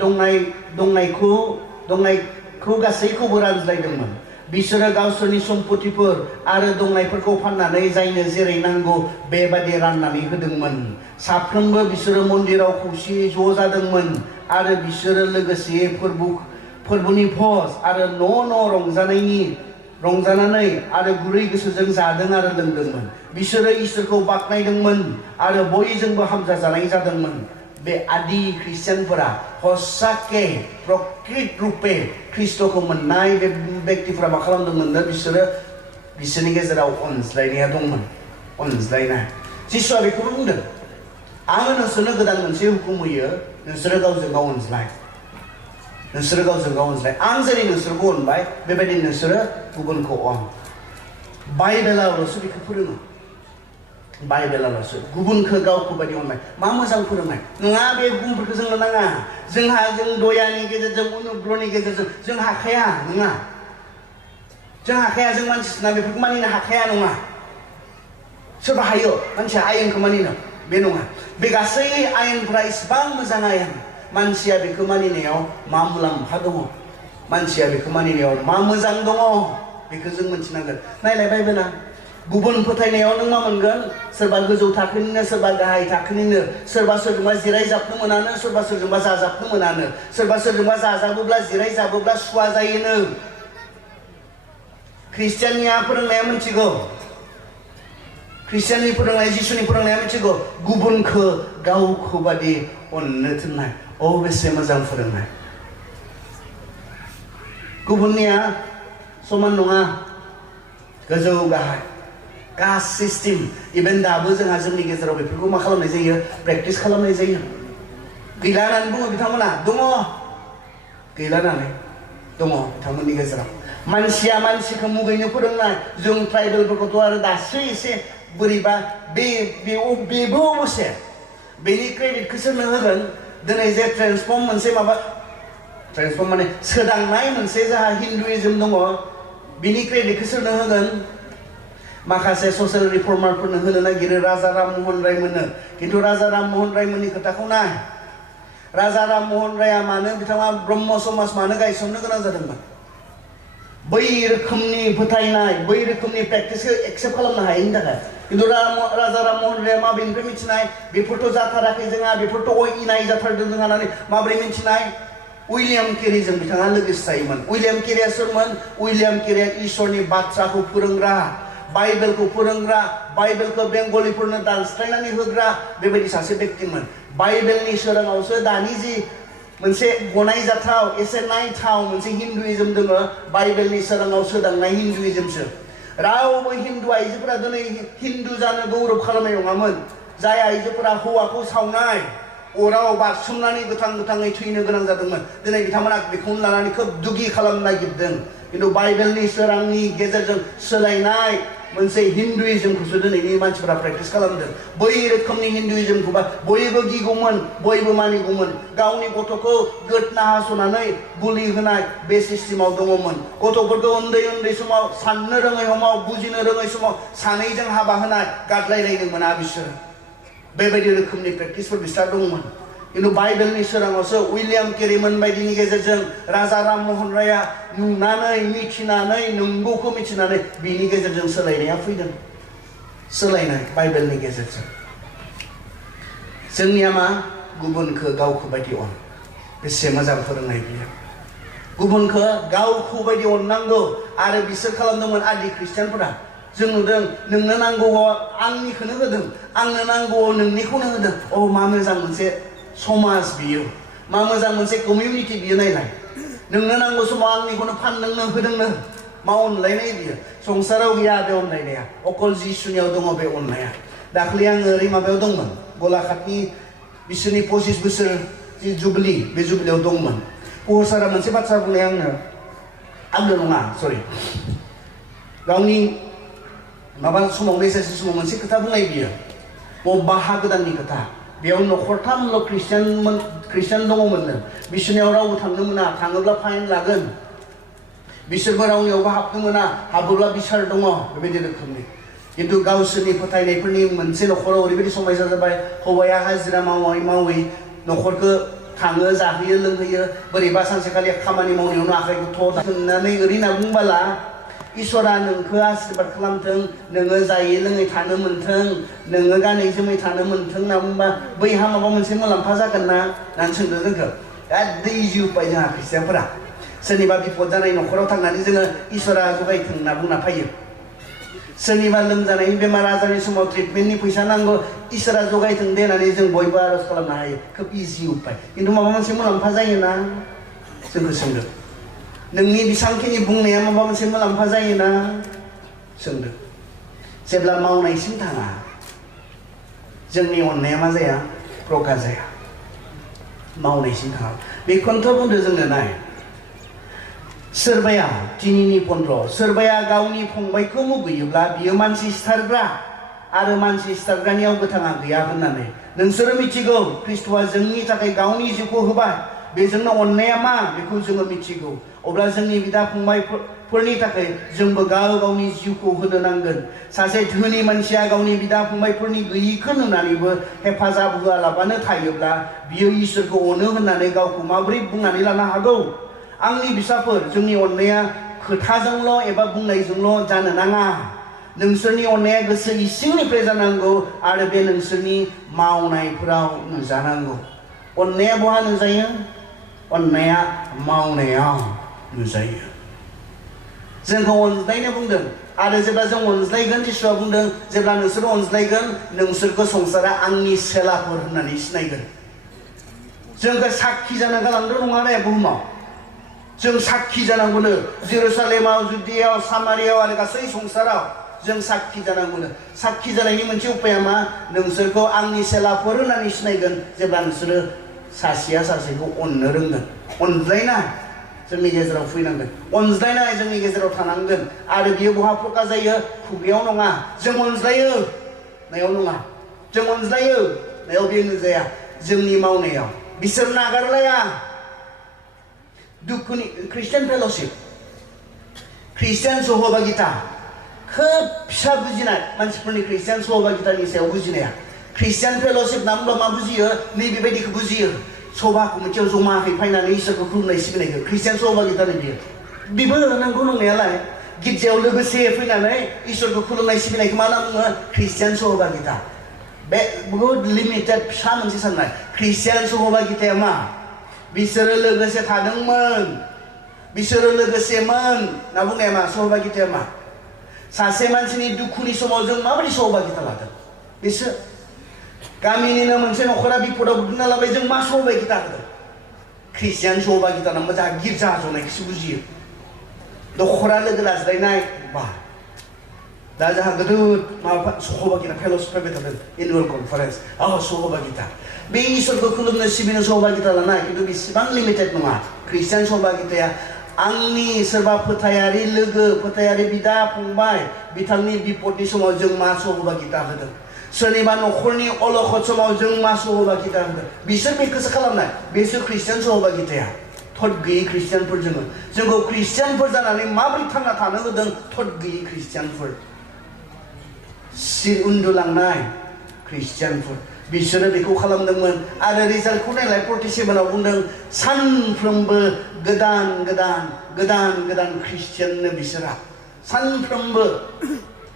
दंनायखौ गासैखौबो रानज्लायदोंमोन बिसोरो गावसोरनि सम्पथिफोर आरो दंनायफोरखौ फाननानै जायनो जेरै नांगौ बेबादि राननानै होदोंमोन साफ्रोमबो बिसोरो मन्दिराव खौसेयै ज' जादोंमोन आरो बिसोरो लोगोसेयै फोरबोनि भज आरो न' रंजानानै आरो गुरै गोसोजों जादों आरो लोंदोंमोन बिसोरो इसोरखौ बाख्नायदोंमोन आरो बयजोंबो हामजाजानाय जादोंमोन बे आदि ख्रिस्टियानफोरा हसाके प्रकृत रुपे ख्रिस्ट'खौ मोननाय बे व्यक्तिफोरा मा खालामदोंमोन बिसोरो बिसोरनि गेजेराव अनज्लायनाया दंमोन अनज्लायनाय जिसुआ बेखौबो बुंदों आङो नोंसोरनो गोदान मोनसे हुकुम होयो नोंसोरो गावजों गाव अनज्लाय आं जेरै नोंसोरखौ अनबाय बेबायदि नोंसोरो गुबुनखौ अन बाइबेलावल'सो बेखौ फोरोङो बाइबेलावल'सो गुबुनखौ गावखौ बायदि अननाय मा मोजां फोरोंनाय नङा बे गुबुनफोरखौ जोंनो नाङा जों दयानि गेजेरजों अनुग्रहनि गेजेरजों जों हाखाया नङा जों मानसिना बेफोरखौ मानिनो हाखाया नङा सोरबा हायो मानसिया आयेनखौ मानिनो बे नङा बे गासै आयेनफ्रा इसिबां मोजां आयेन मानसिया बेखौ मानिनायाव मा मुलाम्फा दङ मानसिया बेखौ मानिनायाव मा मोजां दङ बेखौ जों मिथिनांगोन नायलाय बाइबेला गुबुन फोथायनायाव नों मा मोनगोन सोरबा गोजौ थाखोनिनो सोरबा गाहाय थाखोनिनो सोरबा सोरजोंबा जिरायजाबनो मोनानो सोरबा सोरजोंबा जाजाबनो मोनानो सोरबा सोरजोंबा जाजाबोब्ला जिरायजाबोब्ला सुवा जायोनो ख्रिस्टियाननिया फोरोंनाया मिथिगौ ख्रिस्टियाननि फोरोंनाय जिसुनि फोरोंनाया मिथिगौ गुबुनखौ गावखौ बादि अननो थिननाय बेसे मोजां फोरोंनाय गुबुननिया समान नङा गोजौ गाहाय कास्ट सिस्टेम इभेन दाबो जोंहा जोंनि गेजेराव बेफोरखौ मा खालामनाय जायो प्रेक्टिस खालामनाय जायो गैला होननानै बुङो बिथांमोना दङ गैला होननानै दङ बिथांमोननि गेजेराव मानसिया मानसिखौ मुगैनो फोरोंनाय जों ट्राइबेलफोरखौथ' आरो दासो एसे बोरैबा बेबो अबसे बेनि क्रेडिटखौ सोरनो होगोन दिनै जे ट्रेन्सफर्म माने सोदांनाय मोनसे जोंहा हिन्दुइजम दङ बिनि क्रेडिटखौ सोरनो होगोन माखासे ससियेल रिफर्मारफोरनो होनो नागिरो राजा राममोहन राय मोननो खिन्थु राजा राममोहन राय मोननि खोथाखौ नाय राजा राममोहन रायआ मानो बिथाङा ब्रह्म समाज मानो गायसननो गोनां जादोंमोन बै रोखोमनि फोथायनाय बै रोखोमनि प्रेक्टिसखौ एक्सेप्ट खालामनो हायैनि थाखाय खिन्थु राजा राममोहन रायआ माबेनिफ्राय मिथिनाय बेफोरथ' जाथाराखै जोंहा बेफोरथ' इनाय जाथारदों जोंहा होननानै माबोरै मिथिनाय उइलियाम केरिजों बिथाङा लोगोसे जायोमोन उइलियाम केरिया सोरमोन उइलियाम केरिया इसोरनि बाथ्राखौ फोरोंग्रा बाइबेलखौ फोरोंग्रा बाइबेलखौ बेंगलिफोरनो दानस्लायनानै होग्रा बेबायदि सासे व्यक्तिमोन बाइबेलनि सोराङावसो दानि जि मोनसे गनायजाथाव एसे नायथाव मोनसे हिन्दुइजम दङ बाइबेलनि सोराङाव सोदांनाय हिन्दुइजमसो रावबो हिन्दु आइजोफोरा दिनै हिन्दु जानो गौरब खालामनाय नङामोन जाय आइजोफोरा हौवाखौ सावनाय अराव बारसोमनानै गोथाङै थैनो गोनां जादोंमोन दिनै बिथांमोना बेखौनो लानानै खोब दुगि खालामनो नागिरदों खिन्थु बाइबेलनि सोरांनि गेजेरजों सोलायनाय मोनसे हिन्दुइजमखौसो दिनैनि मानसिफोरा प्रेक्टिस खालामदों बै रोखोमनि हिन्दुइजमखौबा बयबो गिगौमोन बयबो मानिगौमोन गावनि गथ'खौ गोदना हास'नानै बुलि होनाय बे सिस्टेमाव दङमोन गथ'फोरखौ उन्दै समाव साननो रोङै समाव बुजिनो रोङै समाव सानैजों हाबा होनाय गादलायलायनो मोना बिसोरो बेबायदि रोखोमनि प्रेक्टिसफोर बिस्रा दंमोन खिन्थु बाइबेलनि सोराङावसो उइलियाम केरिमोन बायदिनि गेजेरजों राजा राममोहन रायआ नुनानै मिथिनानै नंगौखौ मिथिनानै बिनि गेजेरजों सोलायनाया फैदों सोलायनाय बाइबेलनि गेजेरजों जोंनिया मा गुबुनखौ गावखौ बायदि अन बेसे मोजां फोरोंनाय बियो गुबुनखौ गावखौ बायदि अननांगौ आरो बिसोर खालामदोंमोन आदि ख्रिस्टियानफोरा जों नुदों नोंनो नांगौआव आंनिखौनो होदों आंनो नांगौआव नोंनिखौनो होदों अ मा मोजां मोनसे समाज बियो मा मोजां मोनसे कमिउनिटि बियो नायलाय नोंनो नांगौ समाव आंनिखौनो फानदोंनो होदोंनो मा अनलायनाय बियो संसाराव गैया बे अनलायनाया अकल जिसुनियाव दङ बे अननाया दाख्लै आङो ओरै माबायाव दंमोन गलाघाटनि बिसोरनि 25 बोसोर जि जुबलि बे जुबलियाव दंमोन पहसारा मोनसे बाथ्रा बुंनाय आंनो नङा सरि गावनि माबा समाव मेसेज समाव मोनसे खोथा बुंनाय बियो बबेबा हा गोदाननि खोथा बेयाव न'खरथामल' ख्रिस्टियान दङमोननो बिसोरनियाव रावबो थांनो मोना थाङोब्ला फाइन लागोन बिसोरबो रावनियावबो हाबनो मोना हाबोब्ला बिसार दङ बेबायदि रोखोमनि खिन्थु गावसोरनि फोथायनायफोरनि मोनसे न'खराव ओरैबायदि समयसा जाबाय हौवाया हाजिरा मावै न'खरखौ थाङो जाहोयो लोंहोयो बोरैबा सानसेखालि खामानि मावनायावनो आखाइखौ थ' होननानै ओरै होनना बुंबाला इसोरा नोंखौ आशीर्बाद खालामथों नोङो जायै लोङै थानो मोन्थों नोङो गानै जोमै थानो मोन्थों होनना बुंबा बैहा माबा मोनसे मुलाम्फा जागोन ना होननानै सोंदों जोंखौ दै जिउ पाय जोंहा ख्रिस्टियानफोरा सोरनिबा बिपद जानाय न'खराव थांनानै जोङो इसोरा जगायथों होनना बुंना फैयो सोरनिबा लोमजानायनि बेमार आजारनि समाव ट्रिटमेन्टनि फैसा नांगौ इसोरा जगायथों दे होननानै जों बयबो आरज खालामनो हायो खोब इजि उपाय खिन्थु माबा मोनसे मुलाम्फा जायोना जोंखौ सोंदों नोंनि बेसांखिनि बुंनाया माबा मोनसे मुलाम्फा जायोना सोंदों जेब्ला मावनायसिम थाङा जोंनि अननाया मा जाया प्रकाश जाया मावनायसिम थाङा बेखौनोथ' बुंदो जोंनो नाय सोरबाया तिनिनि 15 सोरबाया गावनि फंबायखौ मुगैयोब्ला बियो मानसि सिथारग्रा आरो मानसि सिथारग्रानियाव गोथाङा गैया होननानै नोंसोरो मिथिगौ ख्रिस्ट'आ जोंनि थाखाय गावनि जिउखौ होबाय बेजोंनो अननाया मा बेखौ जोङो मिथिगौ अब्ला जोंनि बिदा फंबायफोरनि थाखाय जोंबो गावनि जिउखौ होनो नांगोन सासे धोनि मानसिया गावनि बिदा फंबायफोरनि गैयिखौ नुनानैबो हेफाजाब होआलाबानो थायोब्ला बियो इसोरखौ अनो होननानै गावखौ माबोरै बुंनानै लानो हागौ आंनि फिसाफोर जोंनि अननाया खोथाजोंल' एबा बुंनायजोंल' जानो नाङा नोंसोरनि अननाया गोसो इसिंनिफ्राय जानांगौ आरो बे नोंसोरनि मावनायफोराव नुजानांगौ अननाया बहा नुजायो अननाया मावनायाव नुजायो जोंखौ अनज्लायनो बुंदों आरो जेब्ला जों अनज्लायगोन जिसुआ बुंदों जेब्ला नोंसोर अनज्लायगोन नोंसोरखौ संसारा आंनि सेलाफोर होननानै सिनायगोन जोंखौ साखि जानो गालांदों नङा दे बुहुमाव जों साखि जानांगौनो जेरुसालेमाव जुदियाव सामारियाव आरो गासै संसाराव जों साखि जानांगौनो साखि जानायनि मोनसे उपाया मा नोंसोरखौ आंनि सेलाफोर होननानै सिनायगोन जेब्ला नोंसोरो सासेया सासेखौ अननो रोंगोन अनज्लायनाय जोंनि गेजेराव फैनांगोन अनज्लायनाय जोंनि गेजेराव थानांगोन आरो बियो बहा प्रकाश जायो खुगायाव नङा जों अनज्लायो नायाव नङा जों अनज्लायो नायाव बे नुजाया जोंनि मावनायाव बिसोर नागारलाया दुखुनि ख्रिस्टियान फेल'शिप ख्रिस्टियान सहभागिता खोब फिसा बुजिनाय मानसिफोरनि ख्रिस्टियान सहभागितानि सायाव बुजिनाया ख्रिस्टियान फेल'शिप होनना बुंब्ला मा बुजियो नैबेबायदिखौ बुजियो सभाखौ मोनसेयाव जमाहै फैनानै इसोरखौ खुलुमनाय सिबिनायखौ ख्रिस्टियान सहभागितानि बेबो नंगौ नंनायालाय गिर्जायाव लोगोसे फैनानै इसोरखौ खुलुमनाय सिबिनायखौ मा होनना बुङो ख्रिस्टियान सहभागिता बे बहुद लिमिटेड फिसा मोनसे साननाय ख्रिस्टियान सहभागिताया मा बिसोरो लोगोसे थादोंमोन बिसोरो लोगोसेमोन होनना बुंनाया मा सहभागिताया मा सासे मानसिनि दुखुनि समाव जों माबोरै सहभागिता लादों बिसोर गामिनिनो मोनसे नखरा बिपदाव गोग्लैना लाबाय जों मा सहभागिता होदों ख्रिस्टियान सहभागिता नामा जोंहा गिर्जा जनायखौसो बुजियो दखरा लोगो लाज्लायनाय बा दा जोंहा गोदोर माबा सहभागिता फेल'शिप फैबाय थादों एनुवेल कनफारेन्स सहभागिता बे इसोरखौ खुलुमनो सिबिनो सहभागिता लानाय खिन्थु बेसेबां लिमिटेड नङा ख्रिस्टियान सहभागिताया आंनि सोरबा फोथायारि लोगो फोथायारि बिदा फंबाय बिथांनि बिपदनि समाव जों मा सहभागिता होदों सोरनिबा नखरनि अलखद समाव जों मा सहभागिता होदों बिसोर बेखौसो खालामनाय बेसो ख्रिस्टियान सहभागिताया थद गैयै ख्रिस्टियानफोर जोंखौ ख्रिस्टियानफोर जानानै माबोरै थांना थानो होदों थद गैयै ख्रिस्टियानफोर उन्दुलांनाय ख्रिस्टियानफोर बिसोरो बेखौ खालामदोंमोन आरो रिजाल्टखौ नायलाय 47 आव बुंदों सानफ्रोमबो गोदान गोदान गोदान गोदान ख्रिस्टियाननो बिसोरा सानफ्रोमबो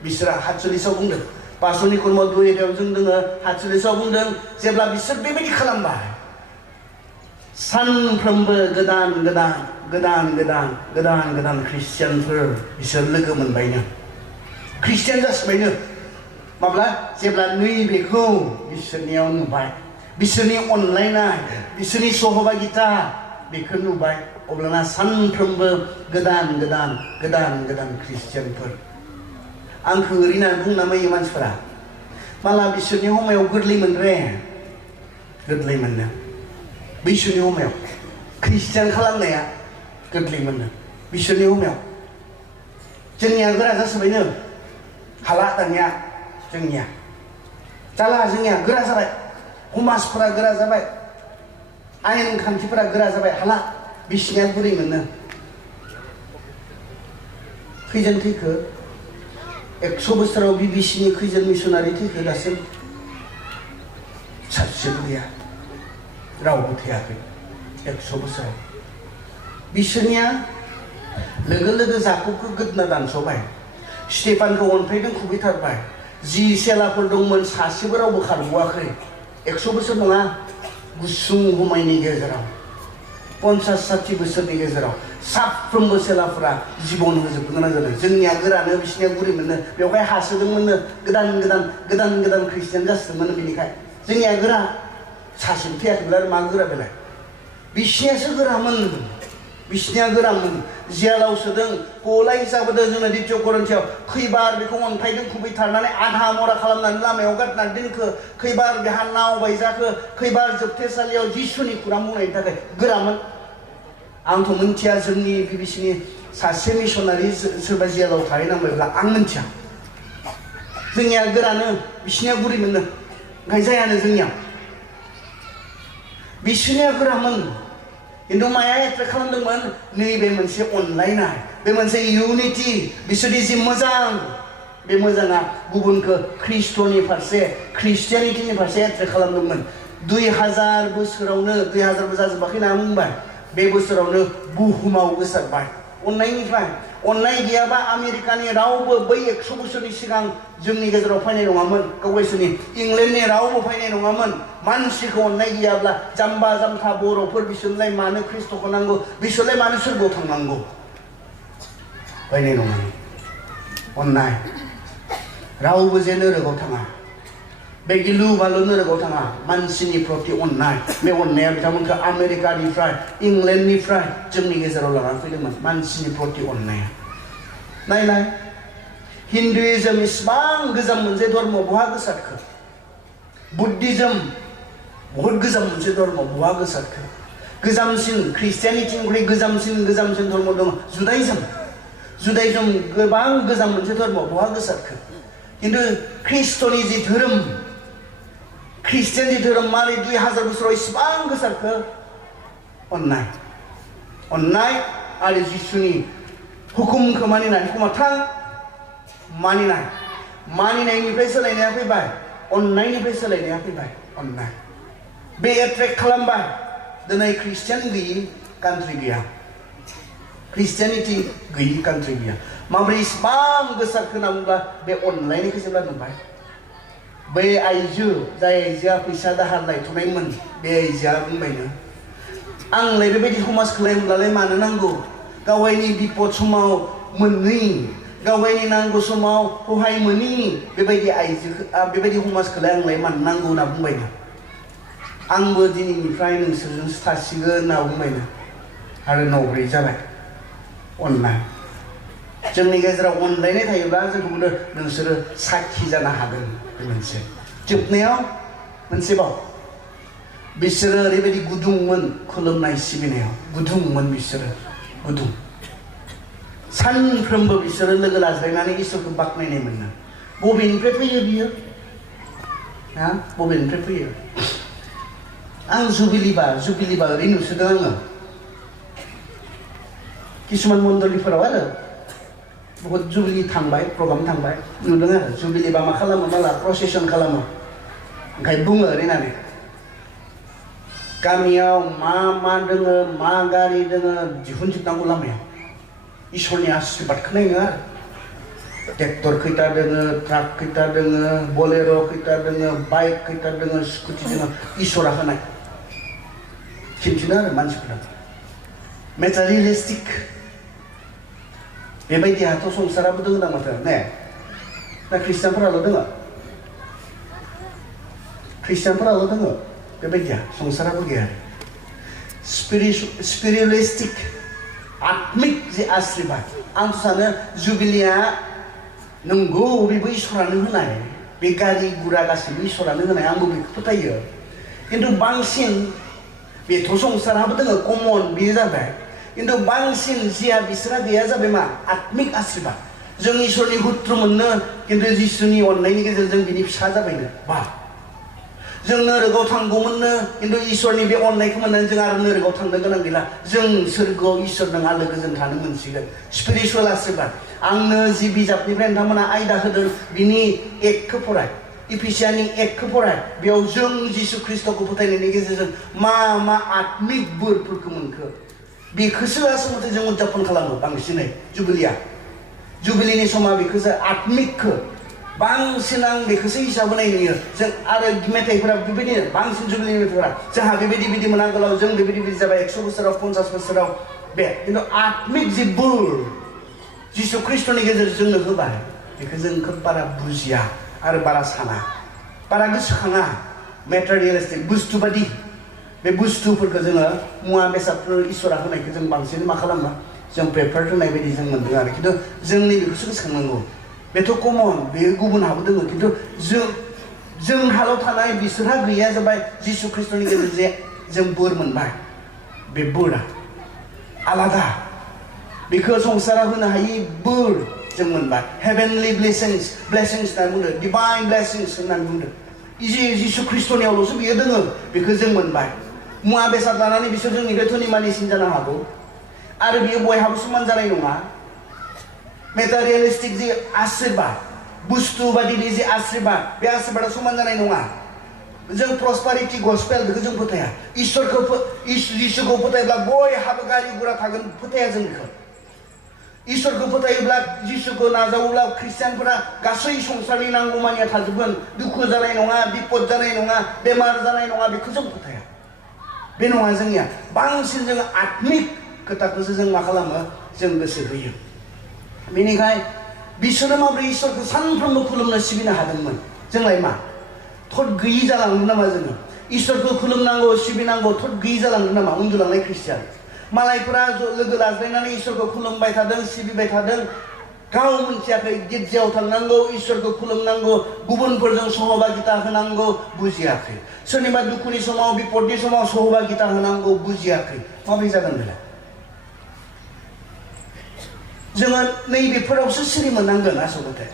बिसोरा 47 आव बुंदों पासनि कर्म 2 एरियाव जों दोङो 47 आव बुंदों जेब्ला बिसोर बेबायदि खालामबाय सानफ्रोमबो गोदान गोदान गोदान गोदान गोदान गोदान ख्रिस्टियानफोर बिसोर लोगो मोनबायनो ख्रिस्टियान जासिबायनो माब्ला जेब्ला नैबेखौ बिसोरनियाव नुबाय बिसोरनि अनलायनाय बिसोरनि सहभागिता बेखौ नुबाय अब्लाना सानफ्रोमबो गोदान गोदान गोदान गोदान ख्रिस्टियानफोर आंखौ ओरैनो बुंना मायो मानसिफोरा माला बिसोरनि हमायाव गोरलैमोन रे गोरलैमोननो बिसोरनि हमायाव ख्रिस्टियान खालामनाया गोरलैमोननो बिसोरनि हमायाव जोंनिया गोरा जासोबायनो हाला दानिया जोंनिया जाला जोंनिया गोरा जाबाय समाजफोरा गोरा जाबाय आयेन खान्थिफोरा गोरा जाबाय हाला बिसिनिया गुरै मोनो खैजोन थैखो 100 बोसोराव बिबिसिनि खैजोन मिशनारि थैखो दासिम सासेबो गैया रावबो थैयाखै 100 बोसोराव बिसोरनिया लोगो लोगो जाकबखौ गोदना दानस'बाय स्टेफानखौ अन्थाइजों खुबैथारबाय 10 सेलाफोर दंमोन सासेबो रावबो खारग'वाखै 100 बोसोर नङा गुसुं हमायनि गेजेराव 50-60 बोसोरनि गेजेराव साफ्रोमबो सेलाफोरा जिबन होजोबनो गोनां जादों जोंनिया गोरानो बिसिनिया गुरै मोनो बेवहाय हासोदोंमोननो गोदान गोदान गोदान गोदान ख्रिस्टियान जासोदोंमोन बेनिखाय जोंनिया गोरा सासेबो थैयाखैब्ला मा गोरा बेलाय बिसिनियासो गोरामोन बिसिनिया गोरामोन जियालाव सोदों गलाय हिसाबोदों जोंनो 2 करिन्थियाव खैबार बेखौ अन्थाइजों खुबैथारनानै आधा मरा खालामनानै लामायाव गारनानै दोनखो खैबार बेहा नाव बायजाखो खैबार जोबथेसालियाव जिसुनि खुरां बुंनायनि थाखाय गोरामोन आंथ' मोनथिया जोंनि बिबिसिनि सासे मिशनारि सोरबा जियालाव थाहैनांबायब्ला आं मोनथिया जोंनिया गोरानो बिसिनिया गुरै मोननो ओंखाय जायानो जोंनिया बिसिनिया गोरामोन खिन्थु माया एट्रेक्ट खालामदोंमोन नैबे मोनसे अनलायनाय बे मोनसे इउनिटि बिसोरनि जि मोजां बे मोजाङा गुबुनखौ ख्रिस्ट'नि फारसे ख्रिस्टियानिटिनि फारसे एट्रेक्ट खालामदोंमोन 2000 बोसोरावनो 2000 बोसोर जाजोबाखै होनना बुंबाय बे बोसोरावनो बुहुमाव गोसारबाय अननायनिफ्राय अननाय गैयाबा आमेरिकानि रावबो बै 100 बोसोरनि सिगां जोंनि गेजेराव फैनाय नङामोन गावसोरनि इंलेन्डनि रावबो फैनाय नङामोन मानसिखौ अननाय गैयाब्ला जाम्बा जाम्था बर'फोर बिसोरलाय मानो ख्रिस्ट'खौ नांगौ बिसोरलाय मानो सोरगोआव थांनांगौ फैनाय नङामोन अननाय रावबो जे नोरोगाव थाङा बे गिलु बालु नोरोगाव थाङा मानसिनि प्रति अननाय बे अननाया बिथांमोनखौ आमेरिकानिफ्राय इंलेन्डनिफ्राय जोंनि गेजेराव लानानै फैदोंमोन मानसिनि प्रति अननाया नायनाय हिन्दुइजम इसिबां गोजाम मोनसे धर्म बहा गोसारखो बुद्धिज्म बहुत गोजाम मोनसे धर्म बहा गोसारखो गोजामसिन ख्रिस्टियानिटिनिख्रुइ गोजामसिन धर्म दङ जुदाइजम गोबां गोजाम मोनसे धर्म बहा गोसारखो खिन्थु ख्रिस्ट'नि जि धोरोम ख्रिस्टियाननि धोरोम मारै 2000 बोसोराव इसिबां गोसारखो अननाय आरो जिसुनि हुकुमखौ मानिनाय हुकुमा थां मानिनायनिफ्राय सोलायनाया फैबाय अननायनिफ्राय सोलायनाया फैबाय अननाय बे एट्रेक्ट खालामबाय दिनै ख्रिस्टियान गैयि कान्ट्रि गैया ख्रिस्टियानिटि गैयि कान्ट्रि गैया माब्रै इसिबां गोसारखो होनना बुंब्ला बे अनलायनायखौ जेब्ला नुबाय बै आइजो जाय आइजोआ फैसा दाहार लायथ'नायमोन बे आइजोआ बुंबायनो आंलाय बेबायदि समाजखौलाय होनब्लालाय मानो नांगौ गावनि बिपद समाव मोननै गावगायनि नांगौ समाव सहाय मोनि बेबायदि आइजो बेबायदि समाजखौलाय आंलाय मानो नांगौ होनना बुंबायना आंबो दिनैनिफ्राय नोंसोरजों थासिगोन होनना बुंबायना आरो न'ब्रै जाबाय अननाय जोंनि गेजेराव अनलायनाय थायोब्ला जोंखौ बुंदों नोंसोरो साखि जानो हागोन बे मोनसे जोबनायाव मोनसेबाव बिसोरो ओरैबायदि गुदुंमोन खुलुमनाय सिबिनायाव गुदुंमोन बिसोरो गुदुं सानफ्रोमबो बिसोरो लोगो लाज्लायनानै इसोरखौ बाख्नायनाय मोनो बबेनिफ्राय फैयो बियो हा बबेनिफ्राय फैयो आं जुबिलिबा ओरै नुसोदों आङो किसुमान मण्डलिफोराव आरो बहुत जुबिलि थांबाय प्रग्राम थांबाय नुदों आरो जुबिलिबा मा खालामो माला प्रसेसन खालामो ओंखाय बुङो ओरै होननानै गामियाव मा दोङो मा गारि दोङो दिहुनजोबनांगौ लामायाव इसोरनि आशीर्बादखौ नायनो आरो ट्रेक्टर खैथा दोङो ट्राक खैथा दोङो बोलेर' खैथा दोङो बाइक खैथा दोङो स्कुटि दोङो इसोरा होनाय खिन्थिनो आरो मानसिफोरा मेटारियेलिस्टिक बेबायदिहाथ' संसाराबो दोङो ना माथो ने ना ख्रिस्टियानफोराल' दोङो बेबायदिया संसाराबो गैया स्पिरिचुवेलिस्टिक आत्मिक जे आशीर्बाद आं सानो जुबिलिया नंगौ बेबो इसोरानो होनाय बे गारि गुरा गासैबो इसोरानो होनाय आंबो बेखौ फोथायो खिन्थु बांसिन बेथ' संसाराबो दोङो कमन बेयो जाबाय खिन्थु बांसिन जिया बिसोरा गैया जाबाय मा आत्मिक आशीर्बाद जों इसोरनि हुत्र मोननो खिन्थु जिसुनि अननायनि गेजेरजों बिनि फिसा जाबायनो बा जों नोरोगाव थांगौमोननो खिन्थु इसोरनि बे अननायखौ मोननानै जों आरो नोरोगाव थांनो गोनां गैला जों सोरगोआव इसोरजों आलो गोजोन थानो मोनसिगोन स्पिरिचुवेल आशीर्बाद आंनो जि बिजाबनिफ्राय नोंथांमोना आयदा होदों बिनि एकखौ फराय इफिसियानि एकखौ फराय बेयाव जों जिसु ख्रिस्टखौ फोथायनायनि गेजेरजों मा आत्मिक बोरफोरखौ मोनखो बेखौसो आसलथे जों उदजापन खालामो बांसिनै जुबिलिनि समा बेखौसो आत्मिकखौ बांसिन आं बेखौसो हिसाब होनाय नुयो जों आरो मेथाइफोरा बेबायदिनो बांसिन जुबिलिनि मेथाइफोरा जोंहा बेबायदि मोनांगोलाव जों बेबायदि जाबाय 100 बोसोराव 50 बोसोराव बे खिन्थु आत्मिक जि बोर जिसु ख्रिस्टनि गेजेरजों जोंनो होबाय बेखौ जों खोब बारा बुजिया आरो बारा साना बारा गोसोखाङा मेटारियेलिस्टिक बुस्थुबादि बे बुस्थुफोरखौ जोङो मुवा बेसादफोर इसोरा होनायखौ जों बांसिन मा खालामो जों प्रेफार होनाय बायदि जों मोन्दों आरो खिन्थु जोंनि बेखौसो गोसोखांनांगौ बेथ' कमन बेयो गुबुनहाबो दङ खिन्थु जोंहाल' थानाय बिसोरहा गैया जाबाय जिसु ख्रिस्टनि गेजेरजों जों बोर मोनबाय बे बोरा आलादा बेखौ संसारा होनो हायि बोर जों मोनबाय हेभेनलि ब्लेसिंस होनना बुंदों डिभाइन ब्लेसिंस होननानै बुंदों जिसु ख्रिस्टनियावल'सो बियो दोङो बेखौ जों मोनबाय मुवा बेसाद लानानै बिसोर जोंनिफ्राय धोनि मानिसिन जानो हागौ आरो बियो बयहाबो समान जानाय नङा मेटारियेलिस्टिक जि आशीर्बाद बुस्थु बादिनि जि आशीर्बाद बे आशीर्बादा समान जानाय नङा जों प्रस्पारिटी गस्पेल बेखौ जों फोथाया जिसुखौ फोथायब्ला बयहाबो गारि गुरा थागोन फोथाया जों बेखौ इसोरखौ फोथायोब्ला जिसुखौ नाजावोब्ला ख्रिस्टियानफोरा गासै संसारनि नांगौमानिया थाजोबगोन दुखु जानाय नङा बिपद जानाय नङा बेमार जानाय नङा बेखौ जों फोथाया बे नङा जोंनिया बांसिन जों आत्मिक खोथाखौसो जों मा खालामो जों गोसो होयो बेनिखायनो बिसोरो माबोरै इसोरखौ सानफ्रोमबो खुलुमनो सिबिनो हादोंमोन जोंलाय मा थद गैयि जालांदों नामा जोङो इसोरखौ खुलुमनांगौ सिबिनांगौ थद गैयि जालांदों नामा उन्दुलांनाय ख्रिस्टियान मालायफोरा लोगो लाज्लायनानै इसोरखौ खुलुमबाय थादों सिबिबाय थादों गाव मोनथियाखै गिर्जायाव थांनांगौ इसोरखौ खुलुमनांगौ गुबुनफोरजों सहभागिता होनांगौ बुजियाखै सोरनिबा दुखुनि समाव बिपदनि समाव सहभागिता होनांगौ बुजियाखै माबोरै जागोन बेलाय जोङो नैबेफोरावसो सिरि मोननांगोन आसलथे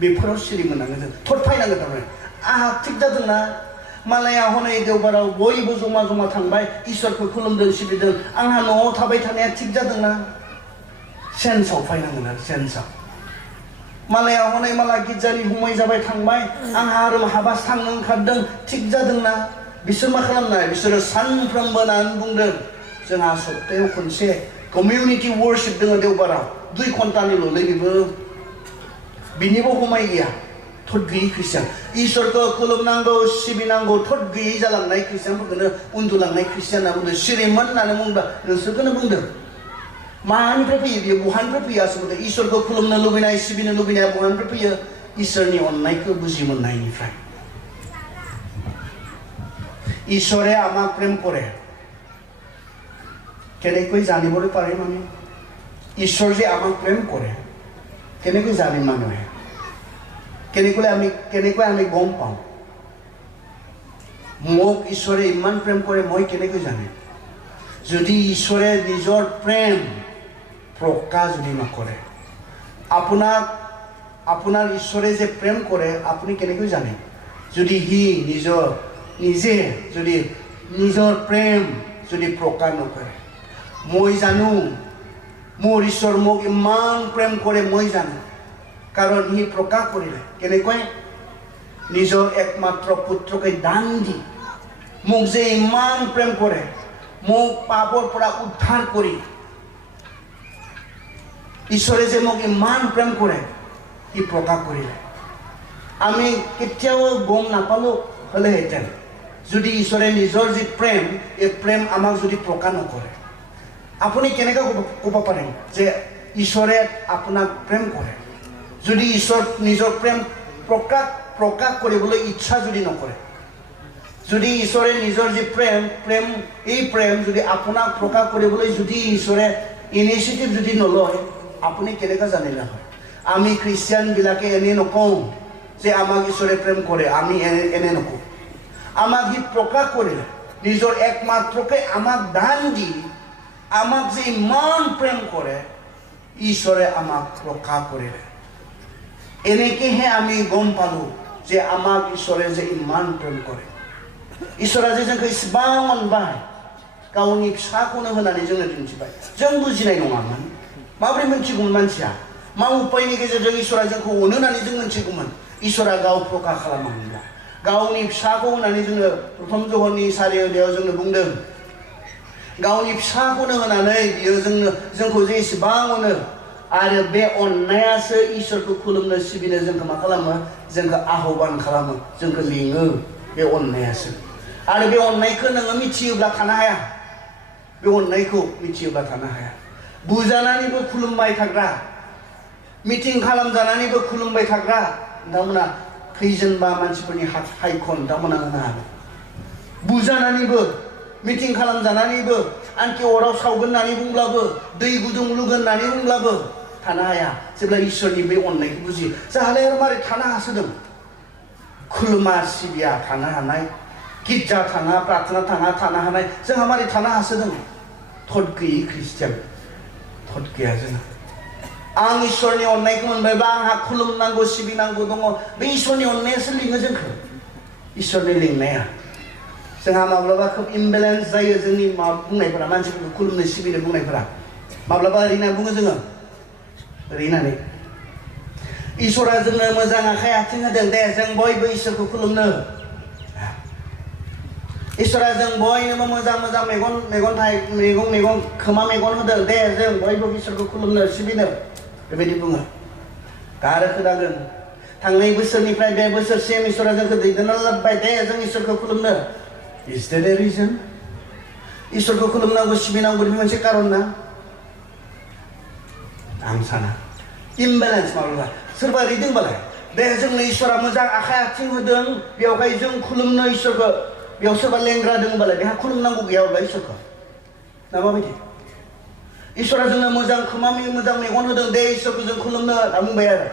बेफोराव सिरि मोननांगोन जों थद फायनांगोन थारमाने आंहा थिग जादोंना मालाया हनै देवबाराव बयबो जमा थांबाय इसोरखौ खुलुमदों सिबिदों आंहा न'आव थाबाय थानाया थिग जादोंना सेन्सआव फायनांगोन आरो सेन्सआव मालाया हनै माला गिर्जानि हुमै जाबाय थांबाय आंहा आरो हाबासो थांनो ओंखारदों थिग जादोंना बिसोर मा खालामनाय बिसोरो सानफ्रोमबो होननानै बुंदों जोंहा सप्तायाव खनसे कमिउनिटि वर्शिप दङ देवबाराव 2 घन्टानिल'लै बेबो बिनिबो हुमै गैया थद गैयि ख्रिस्टियान इसोरखौ खुलुमनांगौ सिबिनांगौ थद गैयि जालांनाय ख्रिस्टियानफोरखौनो उन्दुलांनाय ख्रिस्टियान होनना बुंदों सिरिमोन होननानै बुंब्ला नोंसोरखौनो बुंदों मानिफ्राय फैयो बियो बहानिफ्राय फैयो आसलते इसोरखौ खुलुमनो लुबैनाय सिबिनो लुबैनाया बहानिफ्राय फैयो इसोरनि अननायखौ बुजि मोननायनिफ्राय ঈশ্বৰে আমাক প্ৰেম কৰে কেনেকৈ জানিবলৈ পাৰে মানে ঈশ্বৰ যে আমাক প্ৰেম কৰে কেনেকৈ জানিম মানুহে কেনেকৈ আমি গম পাওঁ মোক ঈশ্বৰে ইমান প্ৰেম কৰে মই কেনেকৈ জানিম যদি ঈশ্বৰে নিজৰ প্ৰেম প্ৰকাশ যদি নকৰে আপোনাৰ ঈশ্বৰে যে প্ৰেম কৰে আপুনি কেনেকৈ জানে যদি হি নিজে যদি নিজৰ প্ৰেম যদি প্ৰকাশ নকৰে মই জানো মোৰ ঈশ্বৰ মোক ইমান প্ৰেম কৰে মই জানো কাৰণ হি প্ৰকাশ কৰিলে কেনেকৈ নিজৰ একমাত্ৰ পুত্ৰকে দান দি মোক যে ইমান প্ৰেম কৰে মোক পাপৰ পৰা উদ্ধাৰ কৰি ঈশ্বৰে যে মোক ইমান প্ৰেম কৰে হি প্ৰকাশ কৰিলে আমি কেতিয়াও গম নাপালো হলেহেঁতেন যদি ঈশ্বৰে নিজৰ যে প্ৰেম এই প্ৰেম আমাক যদি প্ৰকাশ নকৰে আপুনি কেনেকৈ ক'ব পাৰে যে ঈশ্বৰে আপোনাক প্ৰেম কৰে যদি ঈশ্বৰ নিজৰ প্ৰেম প্ৰকাশ কৰিবলৈ ইচ্ছা যদি নকৰে যদি ঈশ্বৰে নিজৰ যে প্ৰেম যদি আপোনাক প্ৰকাশ কৰিবলৈ যদি ঈশ্বৰে ইনিচিয়েটিভ যদি নলয় আপুনি কেনেকৈ জানিলে হয় আমি খ্ৰীষ্টিয়ান বিলাকে এনে নকওঁ যে আমাক ঈশ্বৰে প্ৰেম কৰে আমি এনে নকওঁ আমাক হি প্ৰকাশ কৰিলে নিজৰ একমাত্ৰকে আমাক দান দি আমাক যে ইমান প্ৰেম কৰে ঈশ্বৰে আমাক প্ৰকাশ কৰিলে এনেকৈহে আমি গম পালো যে আমাক ঈশ্বৰে যে ইমান প্ৰেম কৰে ঈশ্বৰা যে जोंखौ इसेबां अनबाय गावनि फिसाखौनो होनानै जोंनो दिन्थिबाय जों बुजिनाय नङामोन माबोरै मिन्थिगौमोन मानसिया मा उपायनि गेजेरजों इसोरा जोंखौ अनो होननानै जों मिन्थिगौमोन इसोरा गाव प्रकाश खालामोमोनब्ला गावनि फिसाखौ होनानै जोंनो प्रथम जहननि 4 अध्यायाव जोंनो बुंदों गावनि फिसाखौनो होनानै बियो जोंखौ जे इसेबां अनो आरो बे अननायासो इसोरखौ खुलुमनो सिबिनो जोंखौ मा खालामो जोंखौ आह्वान खालामो जोंखौ लिङो बे अननायासो आरो बे अननायखौ नोङो मिथियोब्ला थानो हाया बे अननायखौ मिथियोब्ला थानो हाया बुजानानैबो खुलुमबाय थाग्रा मिटिं खालामजानानैबो खुलुमबाय थाग्रा नोंथांमोना खैजोनबा मानसिफोरनि हायखन नोंथांमोना होनो हागोन बुजानानैबो मिटिं खालामजानानैबो आंखि अराव सावगोन होननानै बुंब्लाबो दै गुदुं लुगोन होननानै बुंब्लाबो थानो हाया जेब्ला इसोरनि बे अननायखौ बुजियो जोंहालाय आरो मारै थानो हासोदों खुलुमा सिबिया थानो हानाय गिर्जा थाङा प्रार्थना थाङा थानो हानाय जोंहा मारै थानो हासोदों थद गैयै ख्रिस्टियान थद गैया जोंहा आं इसोरनि अननायखौ मोनबायबा आंहा खुलुमनांगौ सिबिनांगौ दङ बे इसोरनि अननायासो लिङो जोंखौ इसोरनि लिंनाया जोंहा माब्लाबा खोब इमबेलेन्स जायो जोंनि बुंनायफोरा मानसिफोरखौ खुलुमनो सिबिनो बुंनायफोरा माब्लाबा ओरै होनना बुङो जोङो ओरै होननानै इसोरा जोंनो मोजां आखाइ आथिं होदों दे जों बयबो इसोरखौ खुलुमनो इसोरा जों बयनोबो मोजां मेगन खोमा मेगन होदों दे जों बयबो इसोरखौ खुलुमनो सिबिनो बेबायदि बुङो आरो खोनागोन थांनाय बोसोरनिफ्राय बे बोसोरसिम इसोरा जोंखौ दैदेनना लाबोबाय दे जों इसोरखौ खुलुमनो Is that a reason? इसोरखौ खुलुमनांगौ सिबिनांगौ बे मोनसे कारन ना आं साना इमबेलेन्स माब्लाबा सोरबा रिदोंबालाय दे जोंनो इसोरा मोजां आखाइ आथिं होदों बेवहाय जों खुलुमनो इसोरखौ बेयाव सोरबा लेंग्रा दंबालाय बेहा खुलुमनांगौ गैयाब्ला इसोरखौ ना माबायदि इसोरा जोंनो मोजां खोमा मोजां मेगन होदों दे इसोरखौ जों खुलुमनो होनना बुंबाय आरो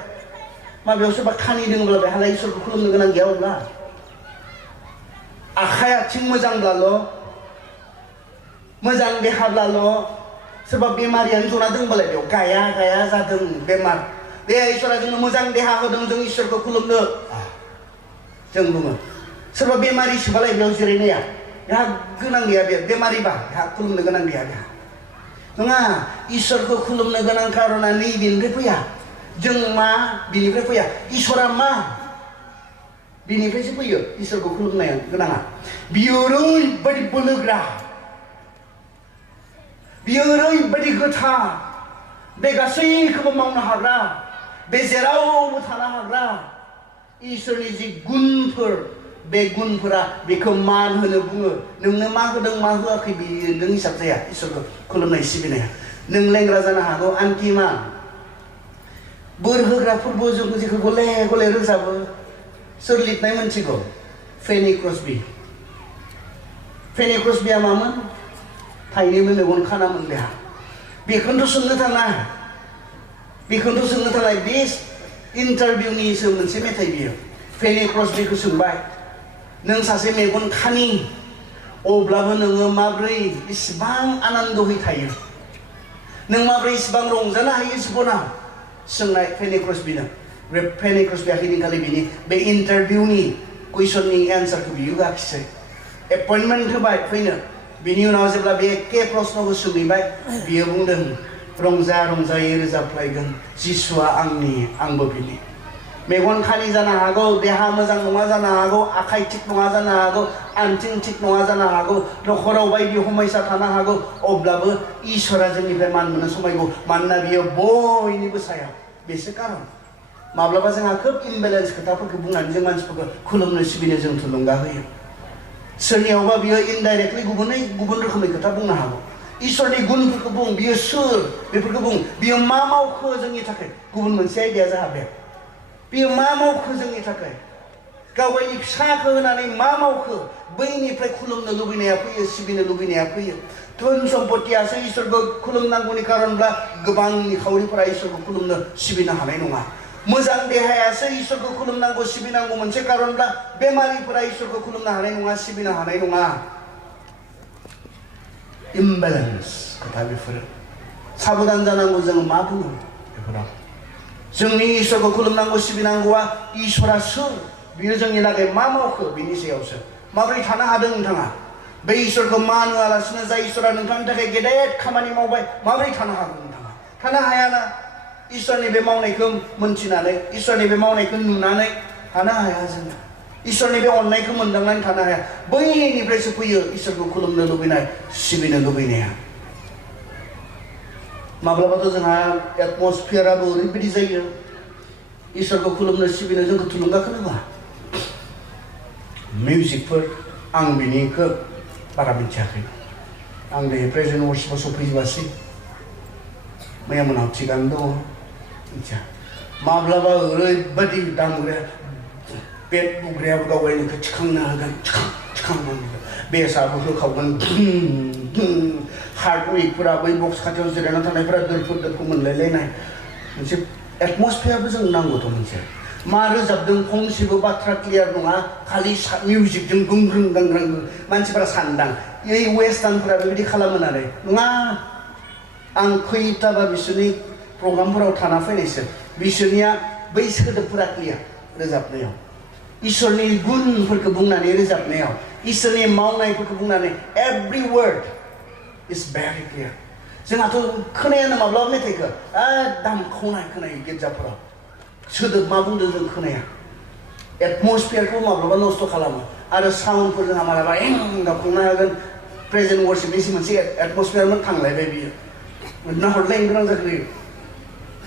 माबायाव सोरबा खानि दङब्ला बेहालाय इसोरखौ खुलुमनो गोनां गैयाब्ला आखाइ आथिं मोजांब्लाल' मोजां देहाब्लाल' सोरबा बेमारियानो जना दंबालाय बेयाव गाया जादों बेमार दे इसोरा जोंनो मोजां देहा होदों जों इसोरखौ खुलुमनो जों बुङो सोरबा बेमारि सोबालाय बेयाव जिरायनाया बेहा गोनां गैया बे बेमारिबा बेहा खुलुमनो गोनां गैया बेहा नङा इसोरखौ खुलुमनो गोनां कारना नैबेनिफ्राय फैया जों मा बिनिफ्राय फैया इसोरा मा बिनिफ्रायसो फैयो इसोरखौ खुलुमनाया गोनाङा बियो ओरैबायदि बोलोग्रा बियो ओरैबायदि गोथार बे गासैखौबो मावनो हाग्रा बे जेरावबो थानो हाग्रा इसोरनि जि गुनफोर बे गुनफोरा बेखौ मान होनो बुङो नोंनो मा होदों मा होआखै बेयो नों हिसाब जाया इसोरखौ खुलुमनाय सिबिनाया नों लेंग्रा जानो हागौ आन्टि मा बोर होग्राफोरबो जों जेखौ गले गले रोजाबो सोर लिरनाय मोनथिगौ फेनि क्रसबी फेनि क्रसबीया मामोन थाइनैबो मेगन खानामोन बेहा बेखौनोथ' सोंनो थाङा बेखौनोथ' सोंनो थाङा बे इन्टारभिउनिसो मोनसे मेथाइ बियो फेनि क्रसबीखौ सोंबाय नों सासे मेगन खानि अब्लाबो नोङो माब्रै इसिबां आनन्दहै थायो नों माब्रै इसिबां रंजानो हायो जिबनाव सोंनाय फेनि क्रसबीनो बे फेनि क्रसबीया हैदिनखालि बिनि बे इन्टारभिउनि कुइसननि एन्सारखौ बियो होआखिसै एपइन्टमेन्ट होबाय फैनो बिनि उनाव जेब्ला बे एखे प्रश्नखौ सोंहैबाय बियो बुंदों रंजा रंजायै रोजाबलायगोन जिसुआ आंनि आंबो बिनि मेगन खानि जानो हागौ देहा मोजां नङा जानो हागौ आखाइ थिक नङा जानो हागौ आथिं थिक नङा जानो हागौ नखराव बायदि समस्या थानो हागौ अब्लाबो इसोरा जोंनिफ्राय मान मोनो समायगौ मानोना बियो बयनिबो सायाव बेसो कारन माब्लाबा जोंहा खोब इमबेलेन्स खोथाफोरखौ बुंनानै जों मानसिफोरखौ खुलुमनो सिबिनो जों थुलुंगा होयो सोरनियावबा बियो इनडाइरेक्टलि गुबुन रोखोमै खोथा बुंनो हागौ इसोरनि गुनफोरखौ बुं बियो सोर बेफोरखौ बुं बियो मा मावखो जोंनि थाखाय गुबुन मोनसे आयदाया जाहा बे बियो मा मावखो जोंनि थाखाय गावगायनि फिसाखौ होनानै मा मावखो बैनिफ्राय खुलुमनो लुबैनाया फैयो सिबिनो लुबैनाया फैयो धोन सम्पतियासो इसोरखौ खुलुमनांगौनि खारनब्ला गोबां निखावरिफोरा इसोरखौ खुलुमनो सिबिनो हानाय नङा मोजां देहायासो इसोरखौ खुलुमनांगौ सिबिनांगौ मोनसे खारनब्ला बेमारिफोरा इसोरखौ खुलुमनो हानाय नङा सिबिनो हानाय नङा इमबेलेन्स खोथा बेफोरो साबधान जानांगौ जों मा बुङो बेफोराव जोंनि इसोरखौ खुलुमनांगौ सिबिनांगौआ इसोरा सोर बियो जोंनि लागै मा मावखो बिनि सायावसो माबोरै थानो हादों नोंथाङा बे इसोरखौ मान होआलासिनो जाय इसोरा नोंथांनि थाखाय गेदेर खामानि मावबाय माबोरै थानो हागोन नोंथाङा थानो हायाना इसोरनि बे मावनायखौ मोनथिनानै इसोरनि बे मावनायखौ नुनानै थानो हाया जोङो इसोरनि बे अननायखौ मोनदांनानै थानो हाया बैनिफ्रायसो फैयो इसोरखौ खुलुमनो लुबैनाय सिबिनो लुबैनाया माब्लाबाथ' जोंहा एटमस्फियाराबो ओरैबायदि जायो इसोरखौ खुलुमनो सिबिनो जोंखौ थुलुंगाखौनो होआ मिउजिकफोर आं बिनिखौ बारा मिथियाखै आं दिनै प्रेजेन्ट वर्शिपाव सफैजोबासै मैया मोनाव थिगानो दङ मिथिया माब्लाबा ओरैबायदि दामग्राया पेट बुग्रायाबो गावगायनिखौ थिखांनो होगोन थिखांनानै बेसाबो होखावगोन हार्ट उइकफोरा बै बक्स खाथियाव जिरायना थानायफोरा दोरफोर मोनलायलायनाय मोनसे एटमस्फियारबो जों नांगौथ' मोनसे मा रोजाबदों फंसेबो बाथ्रा क्लियार नङा खालि मिउजिकजों गुंग्रों गांग्रां मानसिफोरा सानदां ओइ वेस्टार्नफोरा बेबायदि खालामो होननानै नङा आं खैथाबा बिसोरनि प्रग्रामफोराव थाना फैनायसो बिसोरनिया बै सोदोबफोरा क्लियार रोजाबनायाव इसोरनि गुनफोरखौ बुंनानै रोजाबनायाव इसोरनि मावनायफोरखौ बुंनानै एभ्रि वर्ड इज भेरि क्लियार जोंहाथ' खोनायानो माब्लाबा मेथाइखौ दामखौनाय खोनायो गिर्जाफोराव सोदोब मा बुंदों जों खोनाया एटमस्फियारखौ माब्लाबा नस्थ' खालामो आरो साउन्डफोर जोंहा माब्लाबा गाबखांनो हागोन प्रेजेन्ट वर्शिपनि मोनसे एटमस्फियारमोन थांलायबाय बियो नाहरलायनो गोनां जायो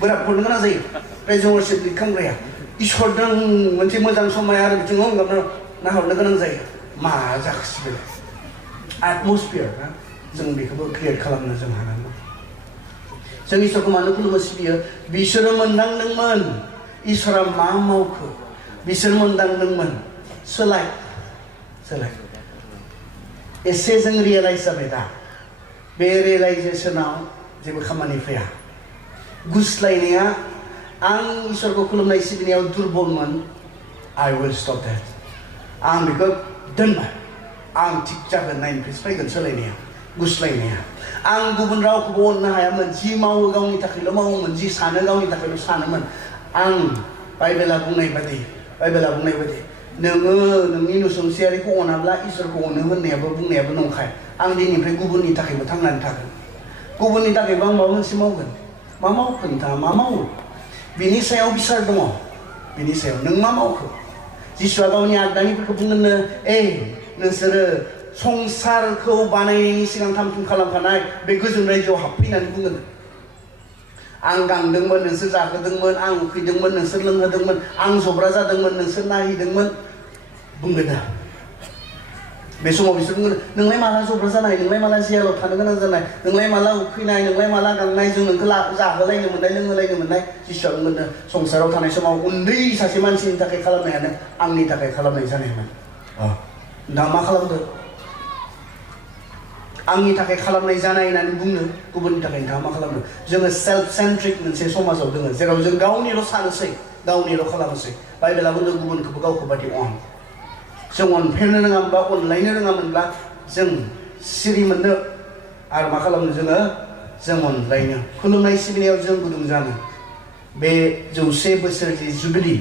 बोराब हरनो गोनां जायो प्रेजेन्ट वर्शिप लिरखांग्राया इसोरजों मोनसे मोजां समाय आरो बिथिङाव हंगाबनो नाहरनो गोनां जायो मा जाखोसै एटमस्फियार ना जों बेखौबो क्रियेट खालामनो जों हानांगौ जों इसोरखौ मानो खुलुमो सिबियो बिसोरो मोनदांदोंमोन इसोरा मा मावखो बिसोर मोनदांदोंमोन सोलाय एसे जों रियेलाइज जाबाय दा बे रियेलाइजेसनाव जेबो खामानि फैया गुस्लायनाया आं इसोरखौ खुलुमनाय सिबिनायाव दुरबलमोन I will stop that आं बेखौ दोनबाय आं थिग जागोन नाइनफ्रेस फैगोन सोलायनाया गुस्लायनाया आं गुबुन रावखौबो अननो हायामोन जि मावो गावनि थाखायल' मावोमोन जि सानो गावनि थाखायल' सानोमोन आं बाइबेला बुंनाय बायदि नोङो नोंनि नसुंसेयारिखौ अनाब्ला इसोरखौ अनो होननायाबो बुंनायाबो नंखाय आं दिनैनिफ्राय गुबुननि थाखायबो थांनानै थागोन गुबुननि थाखायबो आं माबा मोनसे मावगोन मा मावखो नोंथाङा मा मावो बिनि सायाव बिसार दङ बिनि सायाव नों मा मावखो जिसुआ गावनि आगदानिफोरखौ बुंगोननो नोंसोरो संसारखौ बानायनायनि सिगां थामथिम खालामखानाय बे गोजोन रायजोआव हाबफैनानै बुंगोन आं गांदोंमोन नोंसोर जाहोदोंमोन आं उखैदोंमोन नोंसोर लोंहोदोंमोन आं जब्रा जादोंमोन नोंसोर नायहैदोंमोन बुंगोन दा बे समाव बिसोर बुङो नोंलाय माला जब्रा जानाय नोंलाय माला जेलाव थानो गोनां जानाय नोंलाय माला उखैनाय नोंलाय माला गांनाय जों नोंखौ जाहोलायनो मोननाय लोंहोलायनो मोननाय जिसुआ बुंनो संसाराव थानाय समाव उन्दै सासे मानसिनि थाखाय खालामनायानो आंनि थाखाय खालामनाय जानायमोन दा मा खालामदो आंनि थाखाय खालामनाय जानाय होननानै बुंनो गुबुननि थाखाय नोंथाङा मा खालामदो जोङो सेल्फ सेन्ट्रिक मोनसे समाजाव दोङो जेराव जों गावनिल' सानोसै गावनिल' खालामोसै बाइबेला बुंदों गुबुनखौबो गावखौ बादि अन जों अनफेरनो रोङामोनबा अनलायनो रोङामोनब्ला जों सिरि मोननो आरो मा खालामनो जों अनलायनो खुलुमनाय सिबिनायाव जों गुदुं जानो बे 100 बोसोर जि जुबिलि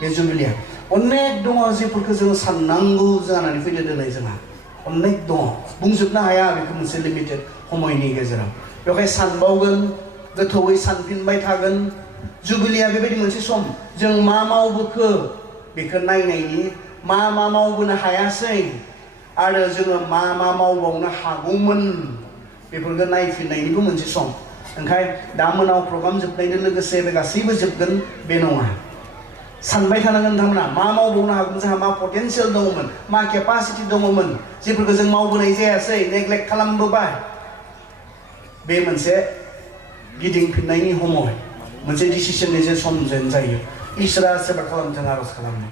बे जुबिलिया अनेक दङ जेफोरखौ जों साननांगौ जानानै फैदो दिनै जोंहा अनेक दङ बुंजोबनो हाया बेखौ मोनसे लिमिटेड समयनि गेजेराव बेवहाय सानबावगोन गोथौयै सानफिनबाय थागोन जुबिलिया बेबायदि मोनसे सम जों मा मावबोखो बेखौ नायनायनि मा मावबोनो हायासै आरो जोङो मा मावबावनो हागौमोन बेफोरखौ नायफिननायनिबो मोनसे सम ओंखाय दा मोनाव प्रग्राम जोबनायजों लोगोसे बे गासैबो जोबगोन बे नङा सानबाय थानांगोन नोंथांमोना मा मावबावनो हागौमोन जोंहा मा पटेनशियेल दङमोन मा केपासिटि दङमोन जेफोरखौ जों मावबोनाय जायासै नेग्लेक्ट खालामबोबाय बे मोनसे गिदिंफिननायनि समय मोनसे डिसिसननि जे सम जायो इसोरा सेबा खालामथों आरज खालामनो